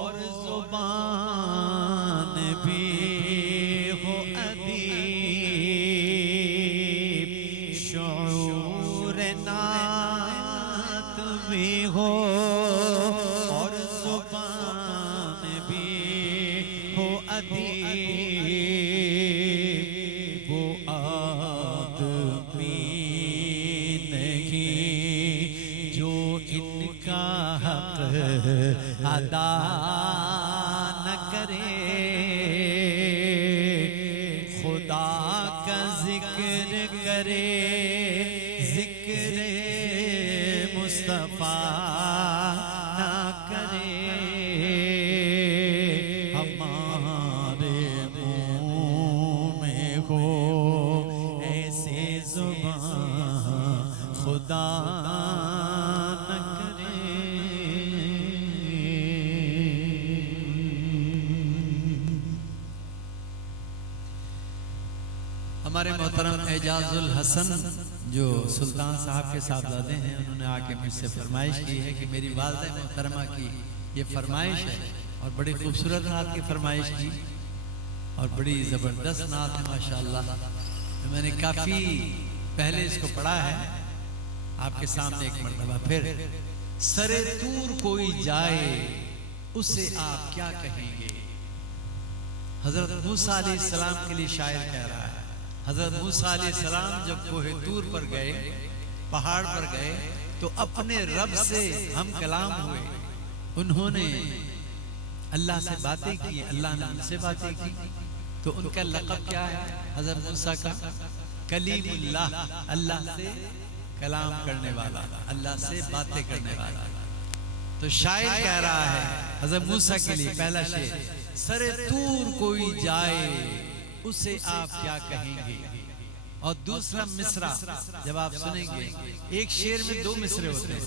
और जुबान भी हो अदीब, शऊर नात भी हो और जुबान भी हो अदीब, वो आदमी नहीं जो इनका हक अदा न करे, खुदा का जिक्र करे जिक्र मुस्तफा ना करे। हमारे मुँह में हो ऐसे जुबान खुदा न करे। हमारे मोहतरम एजाजुल हसन जो सुल्तान साहब के साहबजादे हैं, उन्होंने आके मुझसे फरमाइश की है कि मेरी वालिदा मोहतरमा की ये फरमाइश है, और बड़ी खूबसूरत नात की फरमाइश की और बड़ी ज़बरदस्त नात है माशाअल्लाह। तो मैंने काफ़ी पहले इसको पढ़ा है आपके सामने एक मरतबा फिर। सरे तूर कोई जाए उसे आप क्या कहेंगे। हजरत मूसा अलैहिस्सलाम के लिए शायर कह रहा है। हजरत मूसा अलैहिस्सलाम जब कोहे तूर पर गए, पहाड़ पर गए, तो अपने रब से हम कलाम हुए। उन्होंने अल्लाह से बातें की, अल्लाह ने उनसे बातें की। तो उनका लक़ब क्या है हजरत मूसा का? कलीमुल्लाह, अल्लाह से कलाम करने वाला, अल्लाह से बातें करने वाला। तो शायर कह रहा है हजरत मूसा के लिए पहला शेर, सरे तूर कोई जाए उसे आप क्या कहेंगे। और दूसरा मिसरा जब आप सुनेंगे, एक शेर में दो मिसरे होते हैं,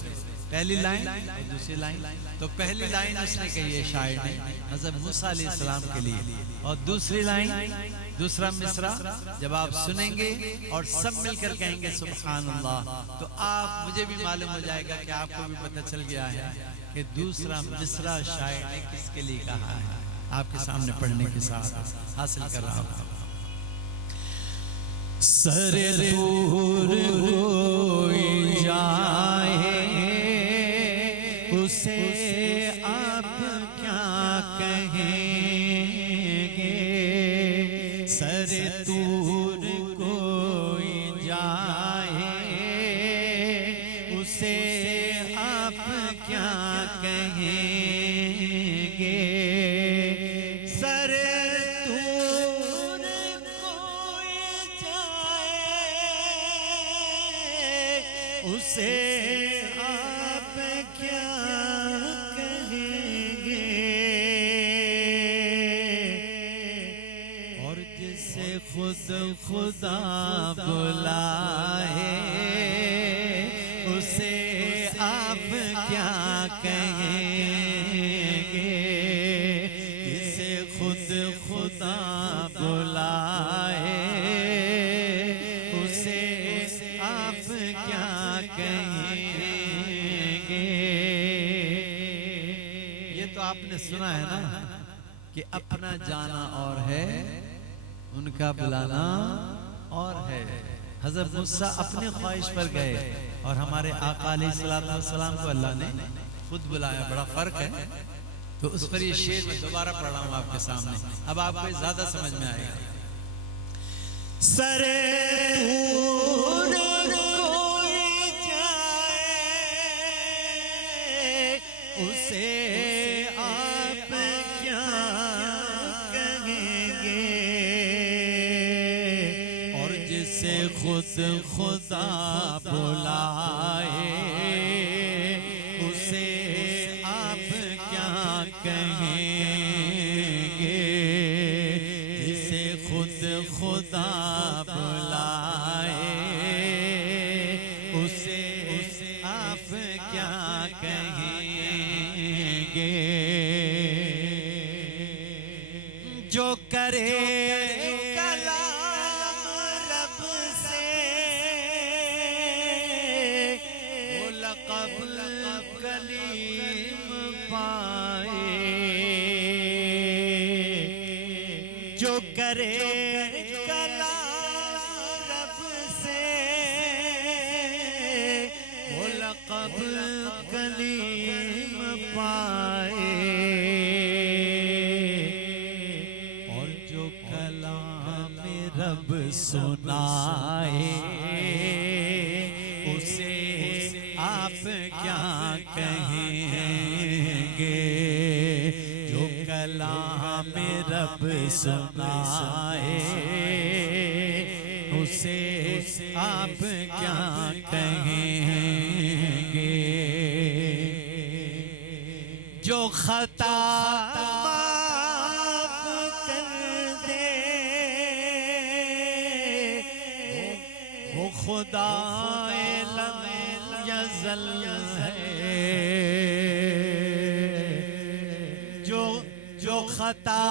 पहली लाइन और दूसरी लाइन। तो पहली लाइन उसने कही है शायर ने हजरत मूसा अलैहिस्सलाम के लिए, और दूसरी लाइन दूसरा मिसरा जब आप सुनेंगे और सब मिलकर कहेंगे सुभान अल्लाह, तो आप मुझे भी मालूम हो जाएगा कि आपको भी पता चल गया है कि दूसरा मिसरा शायर ने किसके लिए कहा है। आपके सामने पढ़ने के साथ हासिल कर रहा हूँ। सरे दूर कोई जाए उसे आप क्या कहेंगे। सरे दूर कोई जाए उसे आप क्या कहेंगे। सरे दूर कोई जाए उसे आप क्या कहेंगे। और जिसे खुद खुदा बुलाए उसे आप क्या कहेंगे। जिसे खुद खुदा बुलाए उसे आप क्या कहेंगे। ये तो आपने सुना है ना कि अपना जाना और है, उनका बुलाना और है। हजरत मूसा अपने ख्वाहिश पर गए और हमारे आका अलैहिस्सलाम को अल्लाह ने खुद बुलाया। बड़ा फर्क है। तो उस पर ये शेर मैं दोबारा पढ़ रहा हूँ आपके सामने, अब आपको ज्यादा समझ में आएगा। सरे दूर कोई जाए उसे आप क्या कहेंगे। और जिसे खुद खुदा बुलाए उसे आप क्या कहेंगे। जिसे खुद खुदा बुलाए उसे आप क्या कहेंगे। जो करे कलाम रब से वो लक़ब कलीम पाए। जो करे कलाम रब से वो लक़ब कलीम पाए। और जो कलाम रब सुनाए उसे आप क्या कहेंगे। जो कलाम रब सुनाए उसे आप क्या कहेंगे। जो खता माफ कर दे वो खुदा लम यज़ल है। जो खता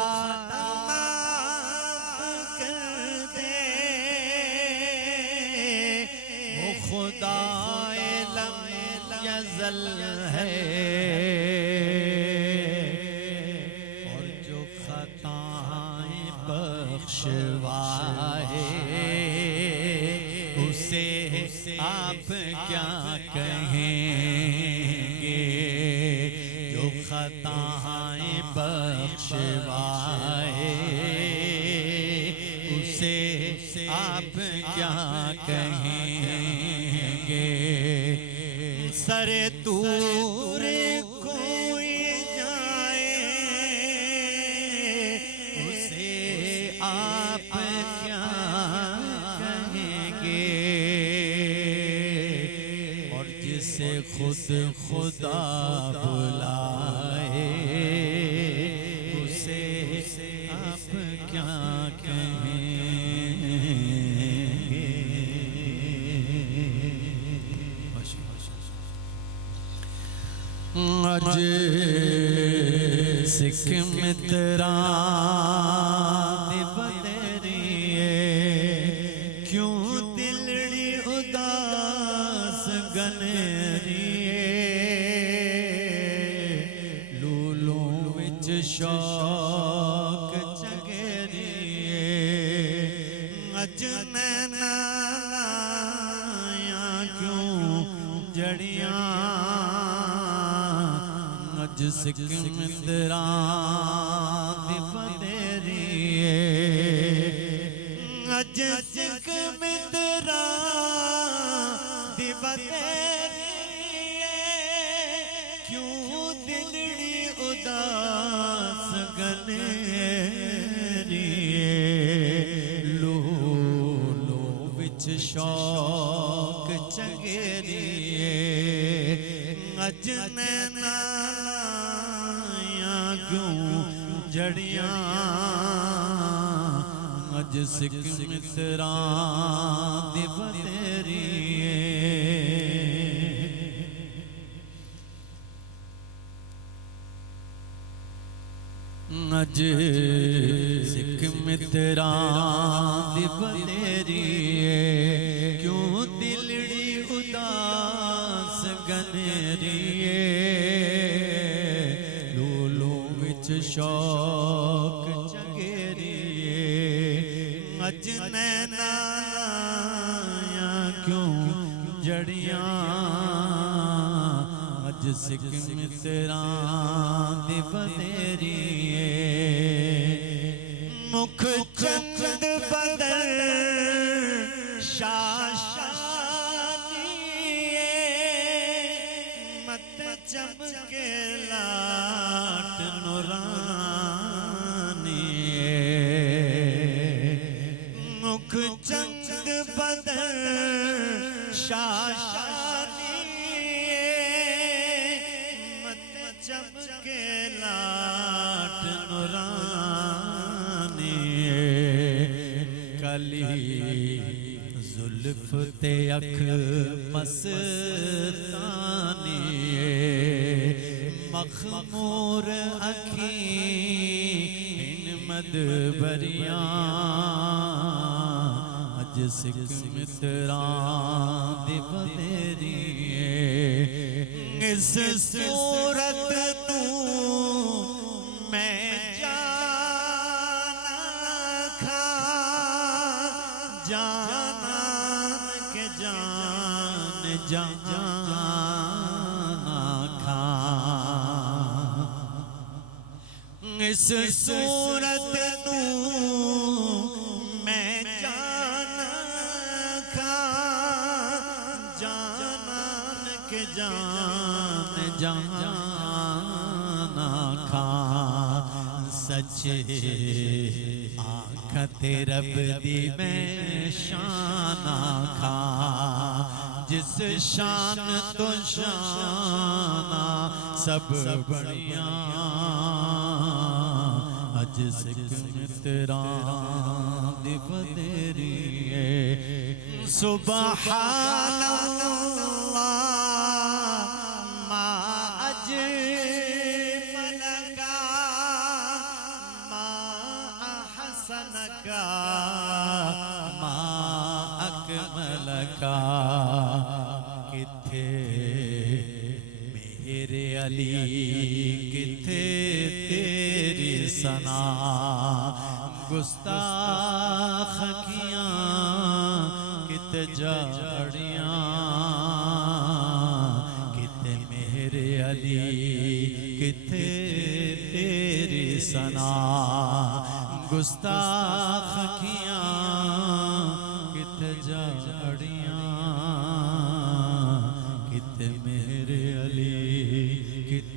माफ कर दे खुदाए लम यज़ल है और जो खताएं बख्शवाए उसे आप क्या कहेंगे। जो खताएं बख्शवाए उसे आप क्या कहेंगे। सरे तूर कोई जाए उसे आप क्या कहेंगे। और जिसे खुद खुदा बुलाए उसे आप क्या अज सिख मित्रा बदरिए क्यों दिलड़ी उदास गनरिए। लूलों विच शौक चगरिए अज नैना क्यों जड़ियां। अज सिख मित्रा बदरिए अज सिख मित्रा बदरिए क्यों दिलड़ी उदास गनरिए। लो विच शौक चगरिए अज नैना क्यों जड़ियां। अज सिख मित्रा बदरिए अज सिख मित्रा बदरिए क्यों दिलड़ी उदास गनरिए। शौक चगरिए अज नैना क्यों जड़ियां। अज सिख मित्रा बदरिए मुख चंद बदल शाशानिए मत चमके लाट नूरानिए। मुख चंद बदल शाशानिए मत चमके लाट नूरानिए। कली जुल्फ ते अख मस्तानिए मखमूर अखी इन मदबरियां। अज सिख मित्रा बदरिए इस सूरत तू मैं जाना खा जाना के जान जाना खा। इस सूरत तू मैं जाना खा जाना के जान जाना खा। सच्चे आखते रब दी मैं शाना खा जिस शान तो शाना सब बढ़िया। अज सिख मित्रा बदरिए सुबहानल्लाह मा अज मनका मा अहसनका मा अकमलका। गुस्ताखियां कित जाड़ियां कित मेरे अली कित तेरी सना गुस्ताखियां कित जाड़ियां कित मेरे अली कित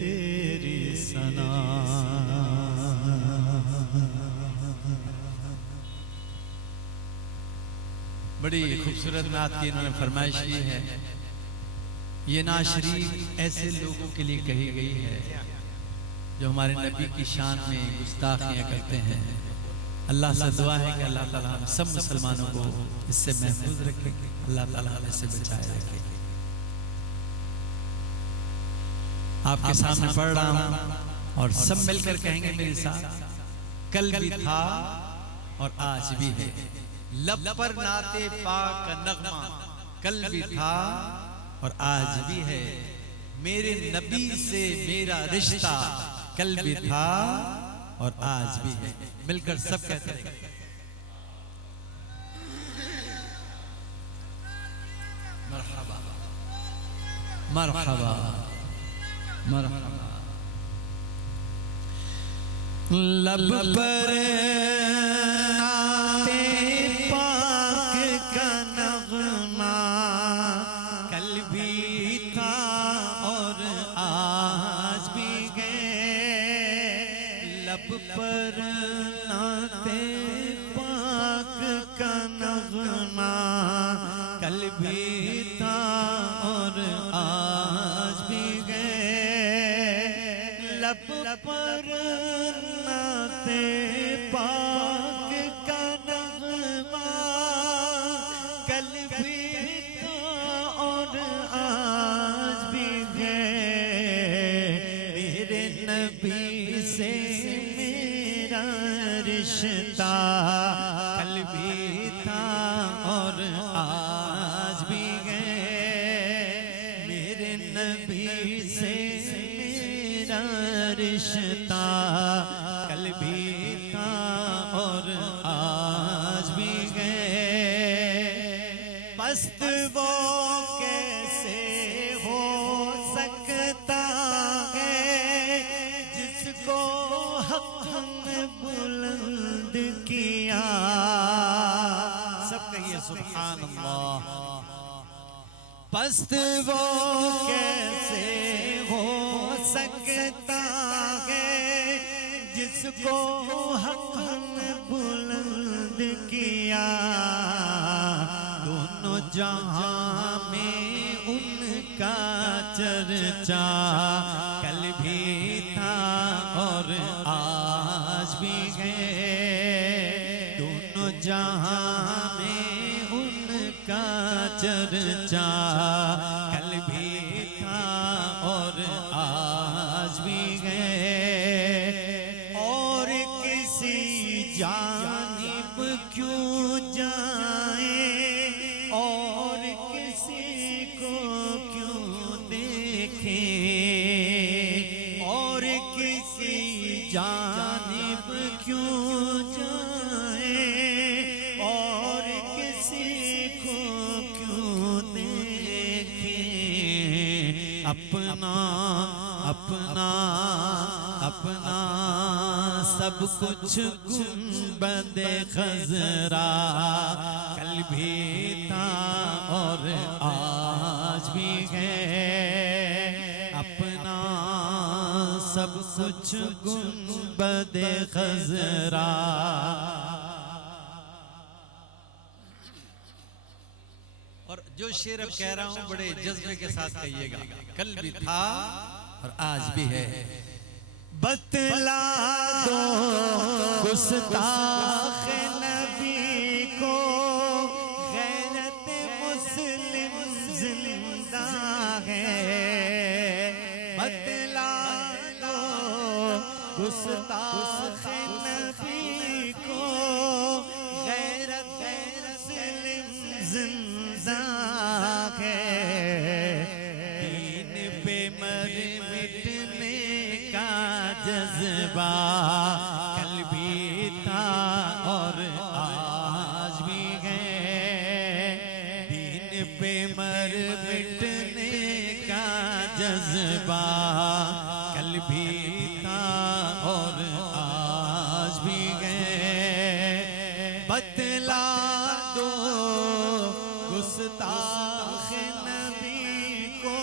तेरी सना। बड़ी खूबसूरत नात की इन्होंने फरमाइश की है। ये नात शरीफ ऐसे लोगों के लिए कही गई है जो हमारे नबी की शान में गुस्ताखियां करते हैं। अल्लाह से दुआ है कि अल्लाह ताला हम सब मुसलमानों को इससे महफूज रखे, अल्लाह ताला हमें इससे बचाए रखे। आपके सामने पढ़ रहा हूं और सब मिलकर कहेंगे मेरे साथ, कल भी था और आज भी है, लब पर नाते पाक का नगमा, कल भी था और आज भी है, मेरे नबी से मेरा रिश्ता, कल भी था और आज भी है। मिलकर सब कहते हैं मरहबा मरहबा मरहबा। लब पर नाते पाक का नगमा, कल भी था और आज भी है, लब पर नाते पाक का नगमा, कल भी था और आज भी है, लब पर नाते पाक का नगमा, कल भी था और आज भी है, मेरे नबी से मेरा रिश्ता, कल भी था और आज भी है, मेरे नबी से मेरा रिश्ता, कल भी था और आज भी है। पस्त वो कैसे हो सकता है जिसको हक ने बुलंद किया, सब कहिए सुभान अल्लाह। पस्त वो कैसे हो सकता है जिसको हक ने बुलंद किया, दोनों जहां में उनका चर्चा, कल भी था और आज भी है, दोनों जहां में उनका चर्चा, कल भी था और आज भी है, और किसी जानिब क्यों जाए और किसी को क्यों देखें, और किसी जानिब क्यों जाए और किसी को क्यों देखें, अपना अपना अपना सब कुछ गुंबदे खजरा, कल भी था और आज भी है, अपना सब कुछ गुंबदे खजरा। और जो शेर अब कह रहा हूं बड़े जज्बे के साथ कहिएगा, कल भी था और आज भी है। बतला दो गुस्ताख नबी को, गैरत मुस्लिम जिंदा है, बतला दो गुस्ताख नबी को, गैरत मुस्लिम जिंदा है, दीन पे मर मिटने का जज्बा, कल भी मिटने का जज्बा कल भी था और आज भी है। बतला दो गुस्ताख नबी को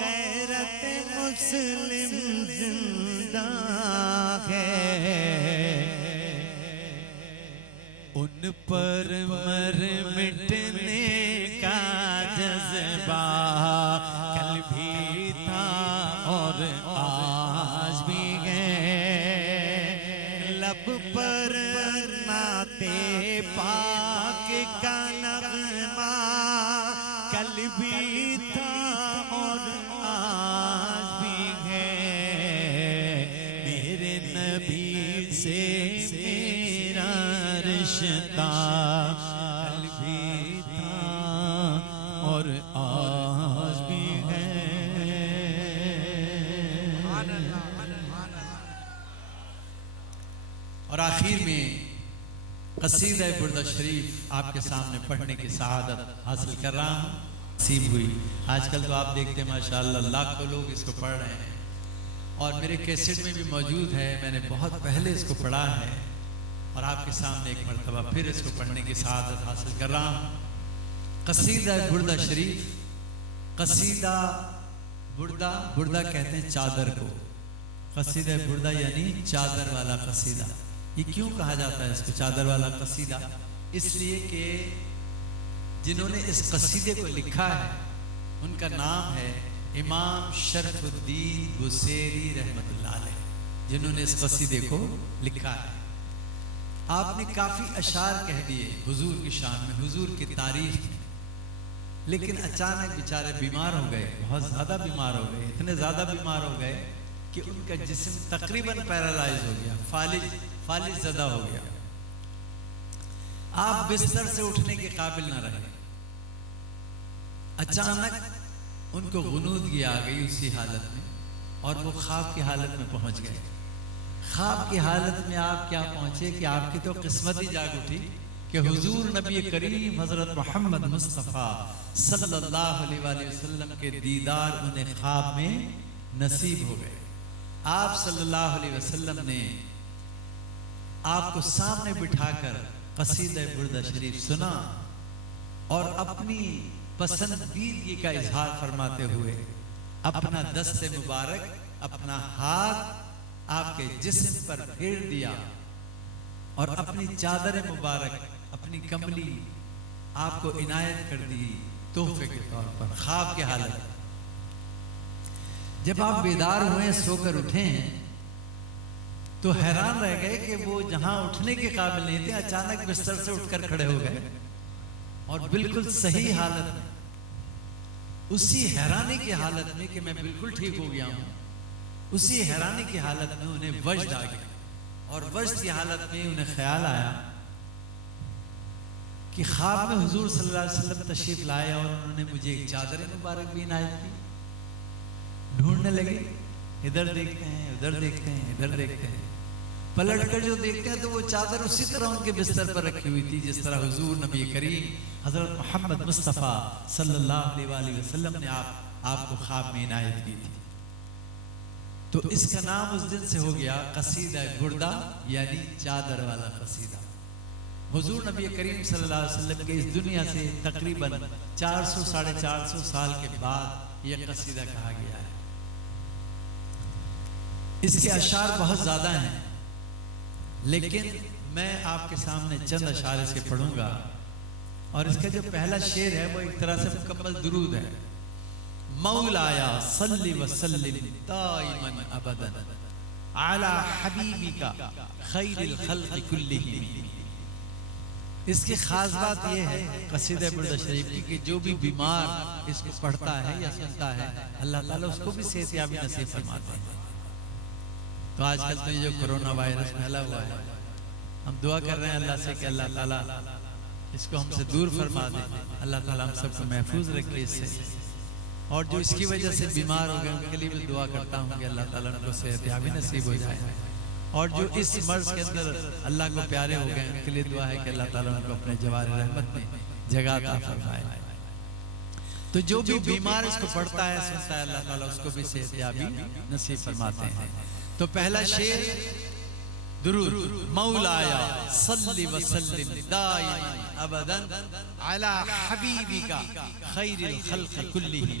गैरत मुस्लिम जिंदा है। उन पर मर मिटने का जज्बा कल भी था और आज भी है। लब पर नाते पाक का नगमा कल भी था और आज भी है। मेरे नबी से मेरा रिश्ता कल भी था और आज भी है। और आखिर में कसीदा बुर्दा शरीफ आपके सामने पढ़ने की सआदत हासिल कर रहा हूँ, नसीब हुई। आजकल तो आप देखते हैं माशाअल्लाह लाखों लोग इसको पढ़ रहे हैं और मेरे कैसेट में भी मौजूद है। मैंने बहुत पहले इसको पढ़ा है और आपके सामने एक मरतबा फिर इसको पढ़ने की सआदत हासिल कर रहा हूँ। कसीदा बुर्दा शरीफ। कसीदा बुर्दा, बुर्दा कहते हैं चादर को। कसीदा बुर्दा यानी चादर वाला कसीदा। ये क्यों कहा जाता है इसको चादर वाला कसीदा? इसलिए कि जिन्होंने इस कसीदे को लिखा है उनका नाम है इमाम शरफुद्दीन बुसेरी रहमतुल्लाह अलैह, जिन्होंने इस कसीदे को लिखा है। आपने काफ़ी अशार कह दिए हुजूर की शान में, हुजूर की तारीफ में, लेकिन अचानक बेचारे बीमार हो गए, बहुत ज़्यादा बीमार हो गए। इतने ज़्यादा बीमार हो गए कि उनका जिस्म तकरीबन पैरालाइज हो गया, फालिज ज़दा हो गया। आप बिस्तर से उठने के काबिल ना रहे। अचानक उनको गुनूदगी आ गई उसी हालत में और वो ख्वाब की हालत में पहुंच गए। ख्वाब की हालत में आप क्या पहुंचे कि आपकी तो किस्मत ही जाग उठी कि हुजूर नबी करीम हजरत मोहम्मद मुस्तफ़ा सल्लल्लाहु अलैहि वसल्लम के दीदार उन्हें ख्वाब में नसीब हो गए। आप सल्लल्लाहु अलैहि वसल्लम ने आपको सामने बिठाकर कसीदा बुर्दा शरीफ सुना और अपनी पसंदीदगी का इजहार फरमाते हुए अपना दस्ते मुबारक, अपना हाथ आपके जिस्म पर फेर दिया और अपनी चादर मुबारक, अपनी कमली आपको इनायत कर दी तोहफे के तौर पर ख्वाब की हालत। जब आप बेदार हुए, सोकर उठे हैं, तो हैरान रह गए कि वो जहां उठने के काबिल नहीं थे अचानक बिस्तर से उठकर खड़े हो गए और बिल्कुल सही हालत में, उसी हैरानी की हालत में कि मैं बिल्कुल ठीक हो गया हूं, उसी हैरानी की हालत में उन्हें वज्द आ गया और वज्द की हालत में उन्हें ख्याल आया कि ख्वाब में हुजूर सल्लल्लाहु अलैहि वसल्लम तशरीफ लाए और उन्होंने मुझे एक चादर मुबारक भी इनायत की। ढूंढने लगे, इधर देखते हैं, उधर देखते हैं, इधर देखते हैं, पलट कर जो देखते हैं तो वो चादर उसी तरह उनके बिस्तर पर रखी हुई थी जिस तरह हुजूर नबी करीम हजरत मोहम्मद मुस्तफ़ा सल्लल्लाहु अलैहि वसल्लम ने आपको ख्वाब में इनायत की थी। तो इसका नाम उस दिन से हो गया कसीदा बुर्दा, यानी चादर वाला कसीदा। हुजूर नबी करीम सल्लल्लाहु अलैहि वसल्लम के इस दुनिया से तकरीबन 400 साढ़े 400 साल के बाद यह कसीदा कहा गया है। इसके अशार बहुत ज़्यादा हैं, लेकिन मैं आपके सामने चंद अशार इसके पढ़ूंगा और इसका जो पहला शेर है वो एक तरह से मुकम्मल दुरूद है। मौलाया सल्ली व सल्लिम दाइमन अबदन अला हबीबिका खैरिल खल्क़ि कुल्लिहिम। इसकी खास बात यह है कसीदा बुर्दा शरीफ की कि जो भी बीमार इसको पढ़ता है या सुनता है अल्लाह ताला उसको भी सेहतयाबी नसीब फरमाते हैं। तो आजकल तो ये जो कोरोना वायरस फैला हुआ है, हम दुआ कर रहे हैं अल्लाह से कि अल्लाह ताला इसको हमसे दूर फरमा दे, अल्लाह ताला हम सबको महफूज रखे इससे। और जो इसकी वजह से बीमार हो गए उनके लिए भी दुआ करता हूँ कि अल्लाह ताला उनको सेहतयाबी नसीब हो जाए। और जो इस मर्ज के अंदर अल्लाह को प्यारे हो गए उनके लिए दुआ है कि अल्लाह ताला उनको अपने जवार रहमत में जगह अता फरमाए। तो जो भी बीमार इसको पढ़ता है सुनता है, अल्लाह ताला उसको भी सेहतयाबी नसीब फरमाते हैं। तो पहला शेर दुरूद, मौलाया सल्ली व सल्लिम दाइमन अबदन अला हबीबिका खैरिल खल्क़ि कुल्लिहिम।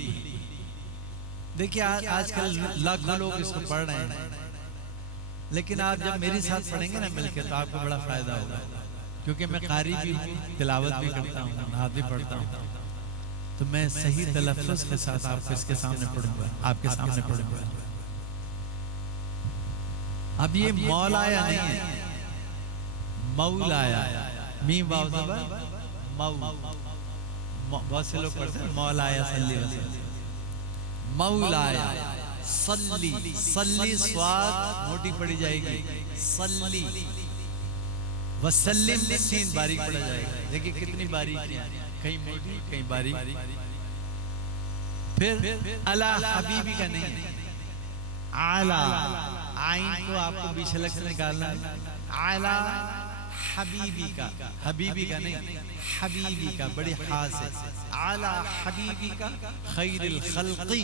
देखिए आजकल लाखों लोग इसको पढ़ रहे हैं, लेकिन आप जब मेरे साथ पढ़ेंगे ना मिलकर तो आपको बड़ा फायदा होगा, क्योंकि मैं कारी भी हूँ, तिलावत भी करता हूँ, नात भी पढ़ता हूँ। तो मैं सही तलफ्फुज़ के साथ आपको इसके सामने पढ़ूंगा, आपके सामने पढ़ूंगा। अब ये मौलाया नहीं है, मौलाया, मीम वाव ज़बर मौ। बहुत से लोग पढ़ते हैं मौलाया सल्ली वसल्लम, मौलाया सल्ली, सल्ली स्वाद मोटी पड़ी जाएगी, सल्ली वसल्लिम सीन बारीक पड़ा जाएगा। देखिए कितनी बारीक है, कहीं मोटी कहीं बारीक। फिर अला हबीबी का नहीं, आला, आइन को आपको बीच अलग से निकालना है, आला हबीबी का, हबीबी का नहीं, हबीबी का बड़ी खास है, आला हबीबी का खैरिल खल्क़ी,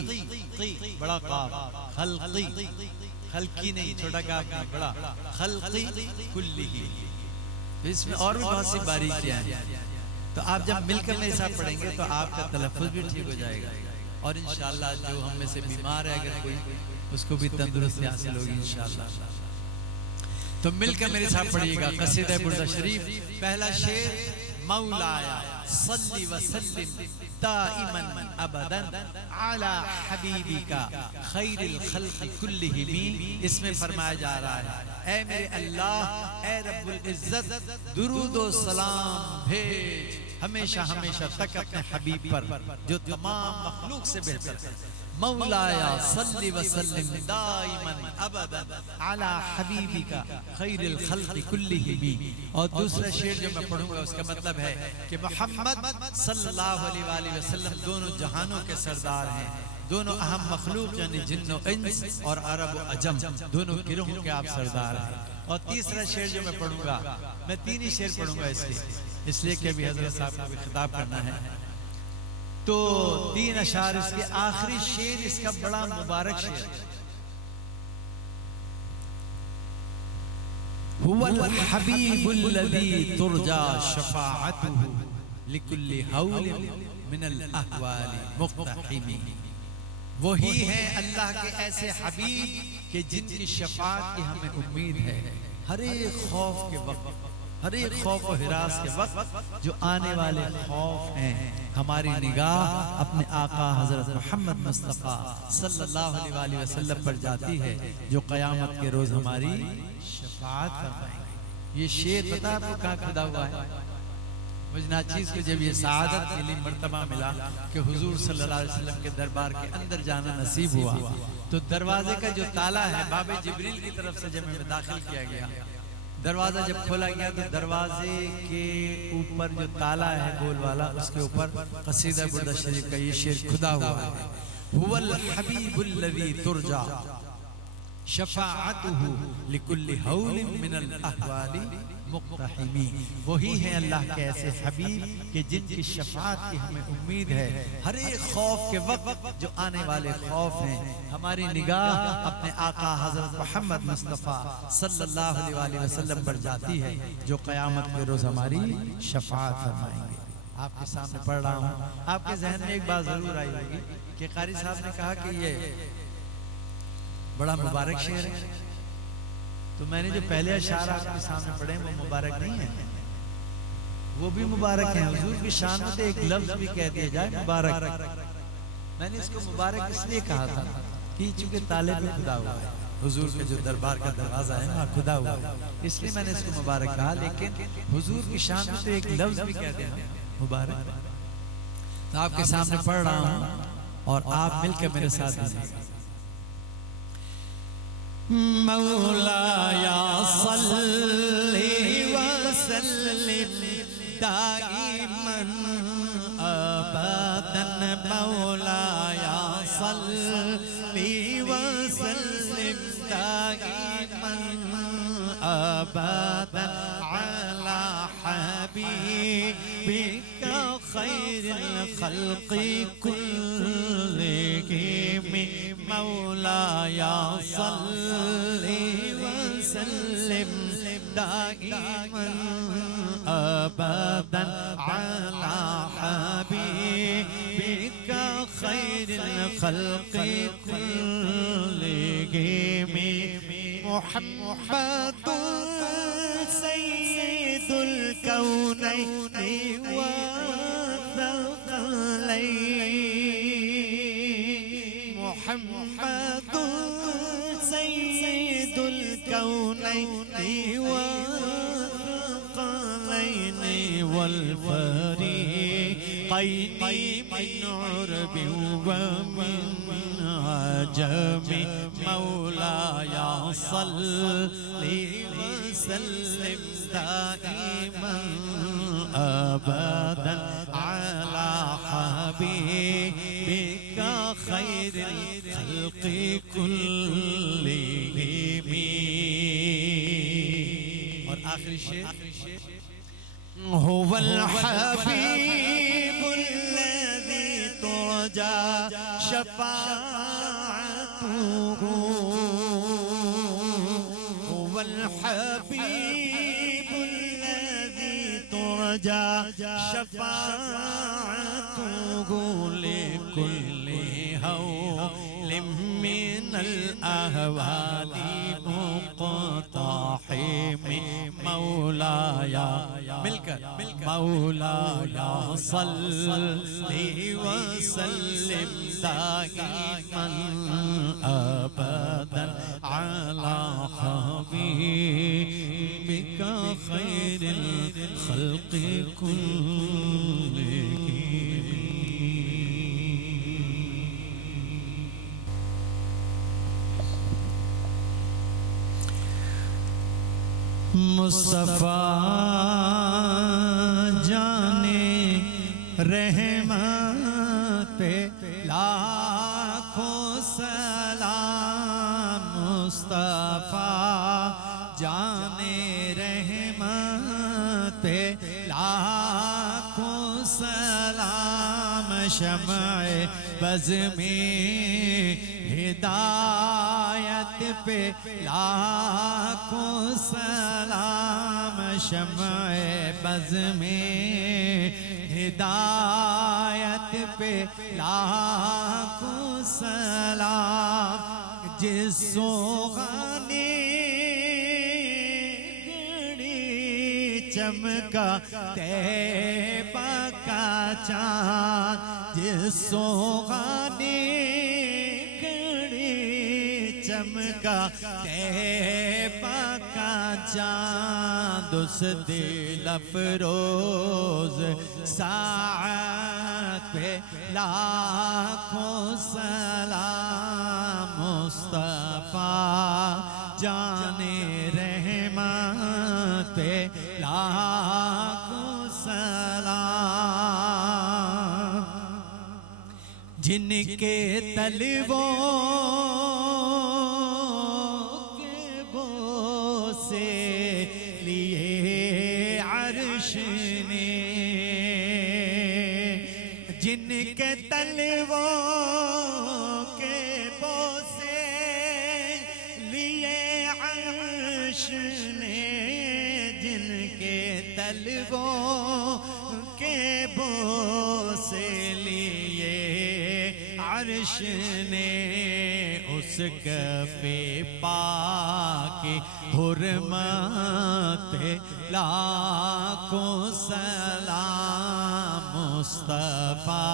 बड़ा काफ, खल्क़ी, खल्क़ी नहीं छोटा काफ नहीं, बड़ा खल्क़ी कुल्लिही। तो इसमें और भी बहुत सी बारीकियां हैं। तो आप जब मिलकर मेरे साथ पढ़ेंगे तो आपका तलफ़्फ़ुज़ भी ठीक हो जाएगा, और इंशाअल्लाह जो हम में से बीमार है अगर कोई, उसको भी तंदुरुस्ती हासिल होगी इंशाअल्लाह। तो मिलकर मेरे साथ पढ़िएगा क़सीदा बुर्दा शरीफ। पहला शेर मौलाया सल्ली व सल्लिम दाइमन अबदन अला हबीबिका खैरिल खल्क़ि कुल्लिहिम। इसमें फरमाया जा रहा है, ऐ मेरे अल्लाह, ऐ रब्बुल इज्जत, दुरूद व सलाम भेज हमेशा हमेशा तक अपने हबीब पर जो तमाम मखलूक से बेहतर है। मौलाया सल्ली व सल्लिम दाइमन अबदन अला हबीबिका खैरिल खल्क़ि कुल्लिहिम। और दूसरा शेर जो मैं पढ़ूंगा उसका मतलब है कि मोहम्मद सल्लल्लाहु अलैहि वसल्लम दोनों जहानों के सरदार हैं, दोनों अहम मखलूक यानी जिन्नो इंस और अरब व अजम दोनों गिरोहों के आप सरदार हैं। और तीसरा शेर जो मैं पढ़ूंगा, मैं तीन ही शेर पढ़ूंगा इसलिए कि अभी हजरत साहब को भी खिताब करना है। तो तीन अशार इसके, आखिरी शेर इसका बड़ा मुबारक शेर, हुवल हबीबुल्लज़ी तुरजा शफाअतुहु लिकुल्लि हौलिन मिनल अहवालि मुक़्तहिमी। वही है अल्लाह के ऐसे हबीब के जिनकी शफाअत की हमें उम्मीद है हर एक खौफ के वक्त, हर एक खौफ और हिरास के वक्त। जो आने वाले खौफ हैं हमारी निगाह अपने आका हजरत मोहम्मद मुस्तफ़ा सल्लल्लाहु अलैहि वसल्लम पर जाती है, जो क़यामत के रोज हमारी शफाअत फरमाएंगे। ये शेर पता आपको कहाँ खुदा हुआ है? मुझे नाचीज़ को जब ये सआदत मिली, मर्तबा मिला कि हुजूर सल्लल्लाहु अलैहि वसल्लम के दरबार के अंदर जाना नसीब हुआ, तो दरवाजे का जो ताला है बाबे जिब्रील की तरफ से जब हमें दाखिल किया गया, दरवाजा जब खोला गया तो दरवाजे के ऊपर जो ताला है गोल वाला, उसके ऊपर क़सीदा बुर्दा शरीफ का ये शेर खुदा हुआ है, हुवल हबीबुल्लज़ी तुरजा शफाअतुहु लिकुल्लि हौलिन मिनल अहवालि मुक़्तहिमी। वही है अल्लाह के ऐसे हबीब के जिनकी शफाअत की हमें उम्मीद है हर एक खौफ के वक्त। जो आने वाले खौफ हैं हमारी निगाह अपने आका हजरत मोहम्मद मुस्तफ़ा सल्लल्लाहु अलैहि वसल्लम पर जाती है, जो क़यामत के रोज़ हमारी शफाअत फरमाएंगे। आपके सामने पढ़ रहा हूँ, आपके जहन में एक बात जरूर आई होगी कि कारी साहब ने कहा कि ये बड़ा मुबारक शेर है, तो मैंने जो पहले अशार आपके सामने पढ़े वो मुबारक नहीं है, वो भी मुबारक है। हुजूर की शान में तो एक लफ्ज भी कह दिया जाए मुबारक। मैंने इसको मुबारक इसलिए कहा था कि चूंकि ताले पे खुदा हुआ है, हुजूर के जो दरबार का दरवाजा है वहाँ खुदा हुआ है, इसलिए मैंने इसको मुबारक कहा। लेकिन हुजूर की शान में तो एक लफ्ज भी कह देना मुबारक। तो आपके सामने पढ़ रहा हूँ और आप मिलकर मेरे साथ दीजिए। मौलाया सल्ली व सल्लिम दाइमन अबदन, मौलाया सल्ली व सल्लिम दाइमन अबदन अला हबीबिका खैरिल खल्क़ि कुल्लिहिम मौलाया सल्लि व सल्लिम दाइमन अबदन अला हबीबिका खैरिल खल्क़ि कुल्लिहिम मुहम्मदुन सय्यिदुल कौनैनि व थक़लैन मुहम्मदुन सय्यिदुल कौनैनि व थक़लैन वल फरीक़ैनि मिन उरबि व मिन अजम मौलाया सल्लि व सल्लिम दाइमन अबदन अला हबीबिका खैरिल खल्क़ि कुल्लिहिम। और आखिरी शेर हुवल हबीबुल लज़ी तुरजा शफ़ाअतुहु हुवल हबीबुल लज़ी तुरजा शफ़ाअतुहु लिकुल्लि हौलिम मिनल अहवाली मुक़ताहिम मौलाया मिलकर मौलाया सल्लि व सल्लिम दाइमन अबदन अला हबीबिका खैरिल खल्क़ि कुल्लिहिम। मुस्तफा जाने रहमत पे लाखों सलाम मुस्तफा जाने रहमत पे लाखों सलाम शम्अ बज़ में हिदायत पे लाखों सलाम शम्अ बज़ में हिदायत पे लाखों सलाम जिस सोगाने गड़ी चमका तैबा का चाँद जिस सोगाने चमका तैबा का चाँद उस दिल अफरोज साअत पे लाखों सलाम मुस्तफा जाने रहमत पे लाखों सलाम जिनके तलवों से लिए अर्श ने जिनके तलवों के बोसे लिए अर्श ने जिनके तलवों के बोसे लिए अर्श ने उस कफ़े पाक हुर्मत लाखों सलाम मुस्तफा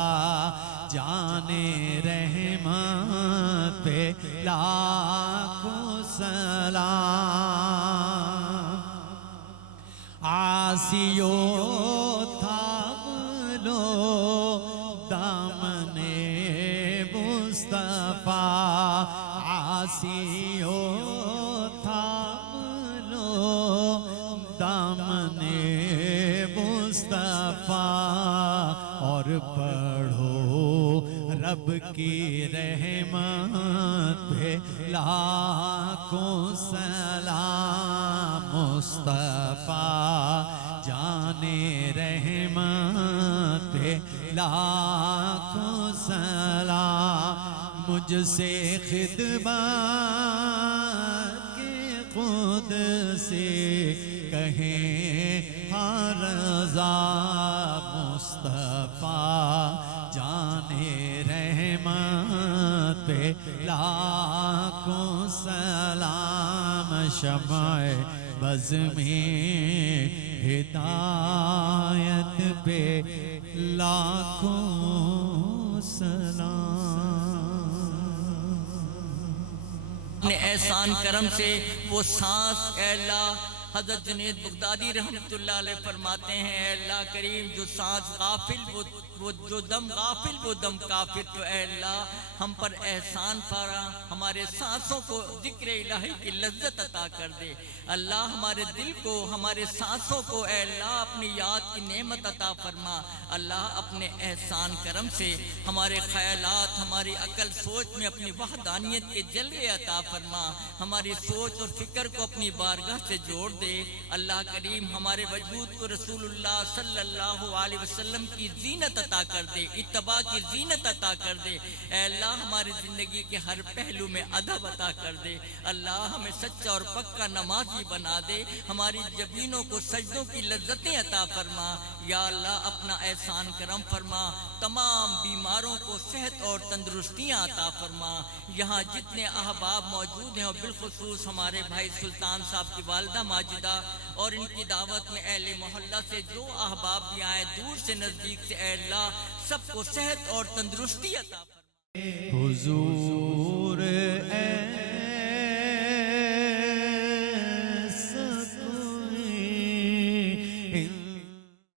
जाने रहमत लाखों सलाम आसियो थाम लो दामने मुस्तफा आसियो थाम लो दामने मुस्तफा और पढ़ो रब की रहमत पे लाखों सलाम मुस्तफा जाने रहमत पे लाखों सलाम, मुझसे खिदमत के खुद से कहें हर रज़ा मुस्तफ़ा जाने रहमत पे लाखों सलाम, शमाए बज़ में हिदायत पे लाखों सलाम। अपने एहसान करम से वो सांस अल्लाह, हज़रत जुनैद बगदादी रहमतुल्लाह अलैह फरमाते हैं, अल्लाह करीम जो सांस गाफिल वो जो दम गाफिल वो दम काफिर, तो अल्लाह हम पर एहसान फरमा, हमारे सांसों को जिक्र इलाही की लज्जत अता कर दे। अल्लाह हमारे दिल को, हमारे सांसों को अल्लाह अपनी याद की नेमत अता फरमा। अल्लाह अपने एहसान करम से हमारे ख्यालात, हमारी अकल सोच में अपनी वहदानियत के जलवे अता फरमा, हमारी सोच और फिक्र को अपनी बारगाह से जोड़ दे। अल्लाह करीम हमारे वजूद को रसूलुल्लाह सल्लल्लाहु अलैहि वसल्लम की जीनत अता कर दे, इत्तबा की जीनत अता कर दे। अल्लाह हमारी ज़िंदगी के हर पहलू में अदब अता कर दे। अल्लाह हमें सच्चा और पक्का नमाजी बना दे, हमारी जबीनों को सजदों की लज्जतें अता फरमा। या अल्लाह अपना एहसान करम फरमा, तमाम बीमारों को सेहत और तंदुरुस्तियाँ अता फरमा। यहाँ जितने अहबाब मौजूद हैं और बिलखुसूस हमारे भाई सुल्तान साहब की वालिदा माजिदा और इनकी दावत में अहले मोहल्ला से जो अहबाब भी आए दूर से नज़दीक से, अल्लाह सबको सेहत और तंदुरुस्ती अता फरमा। हुजूर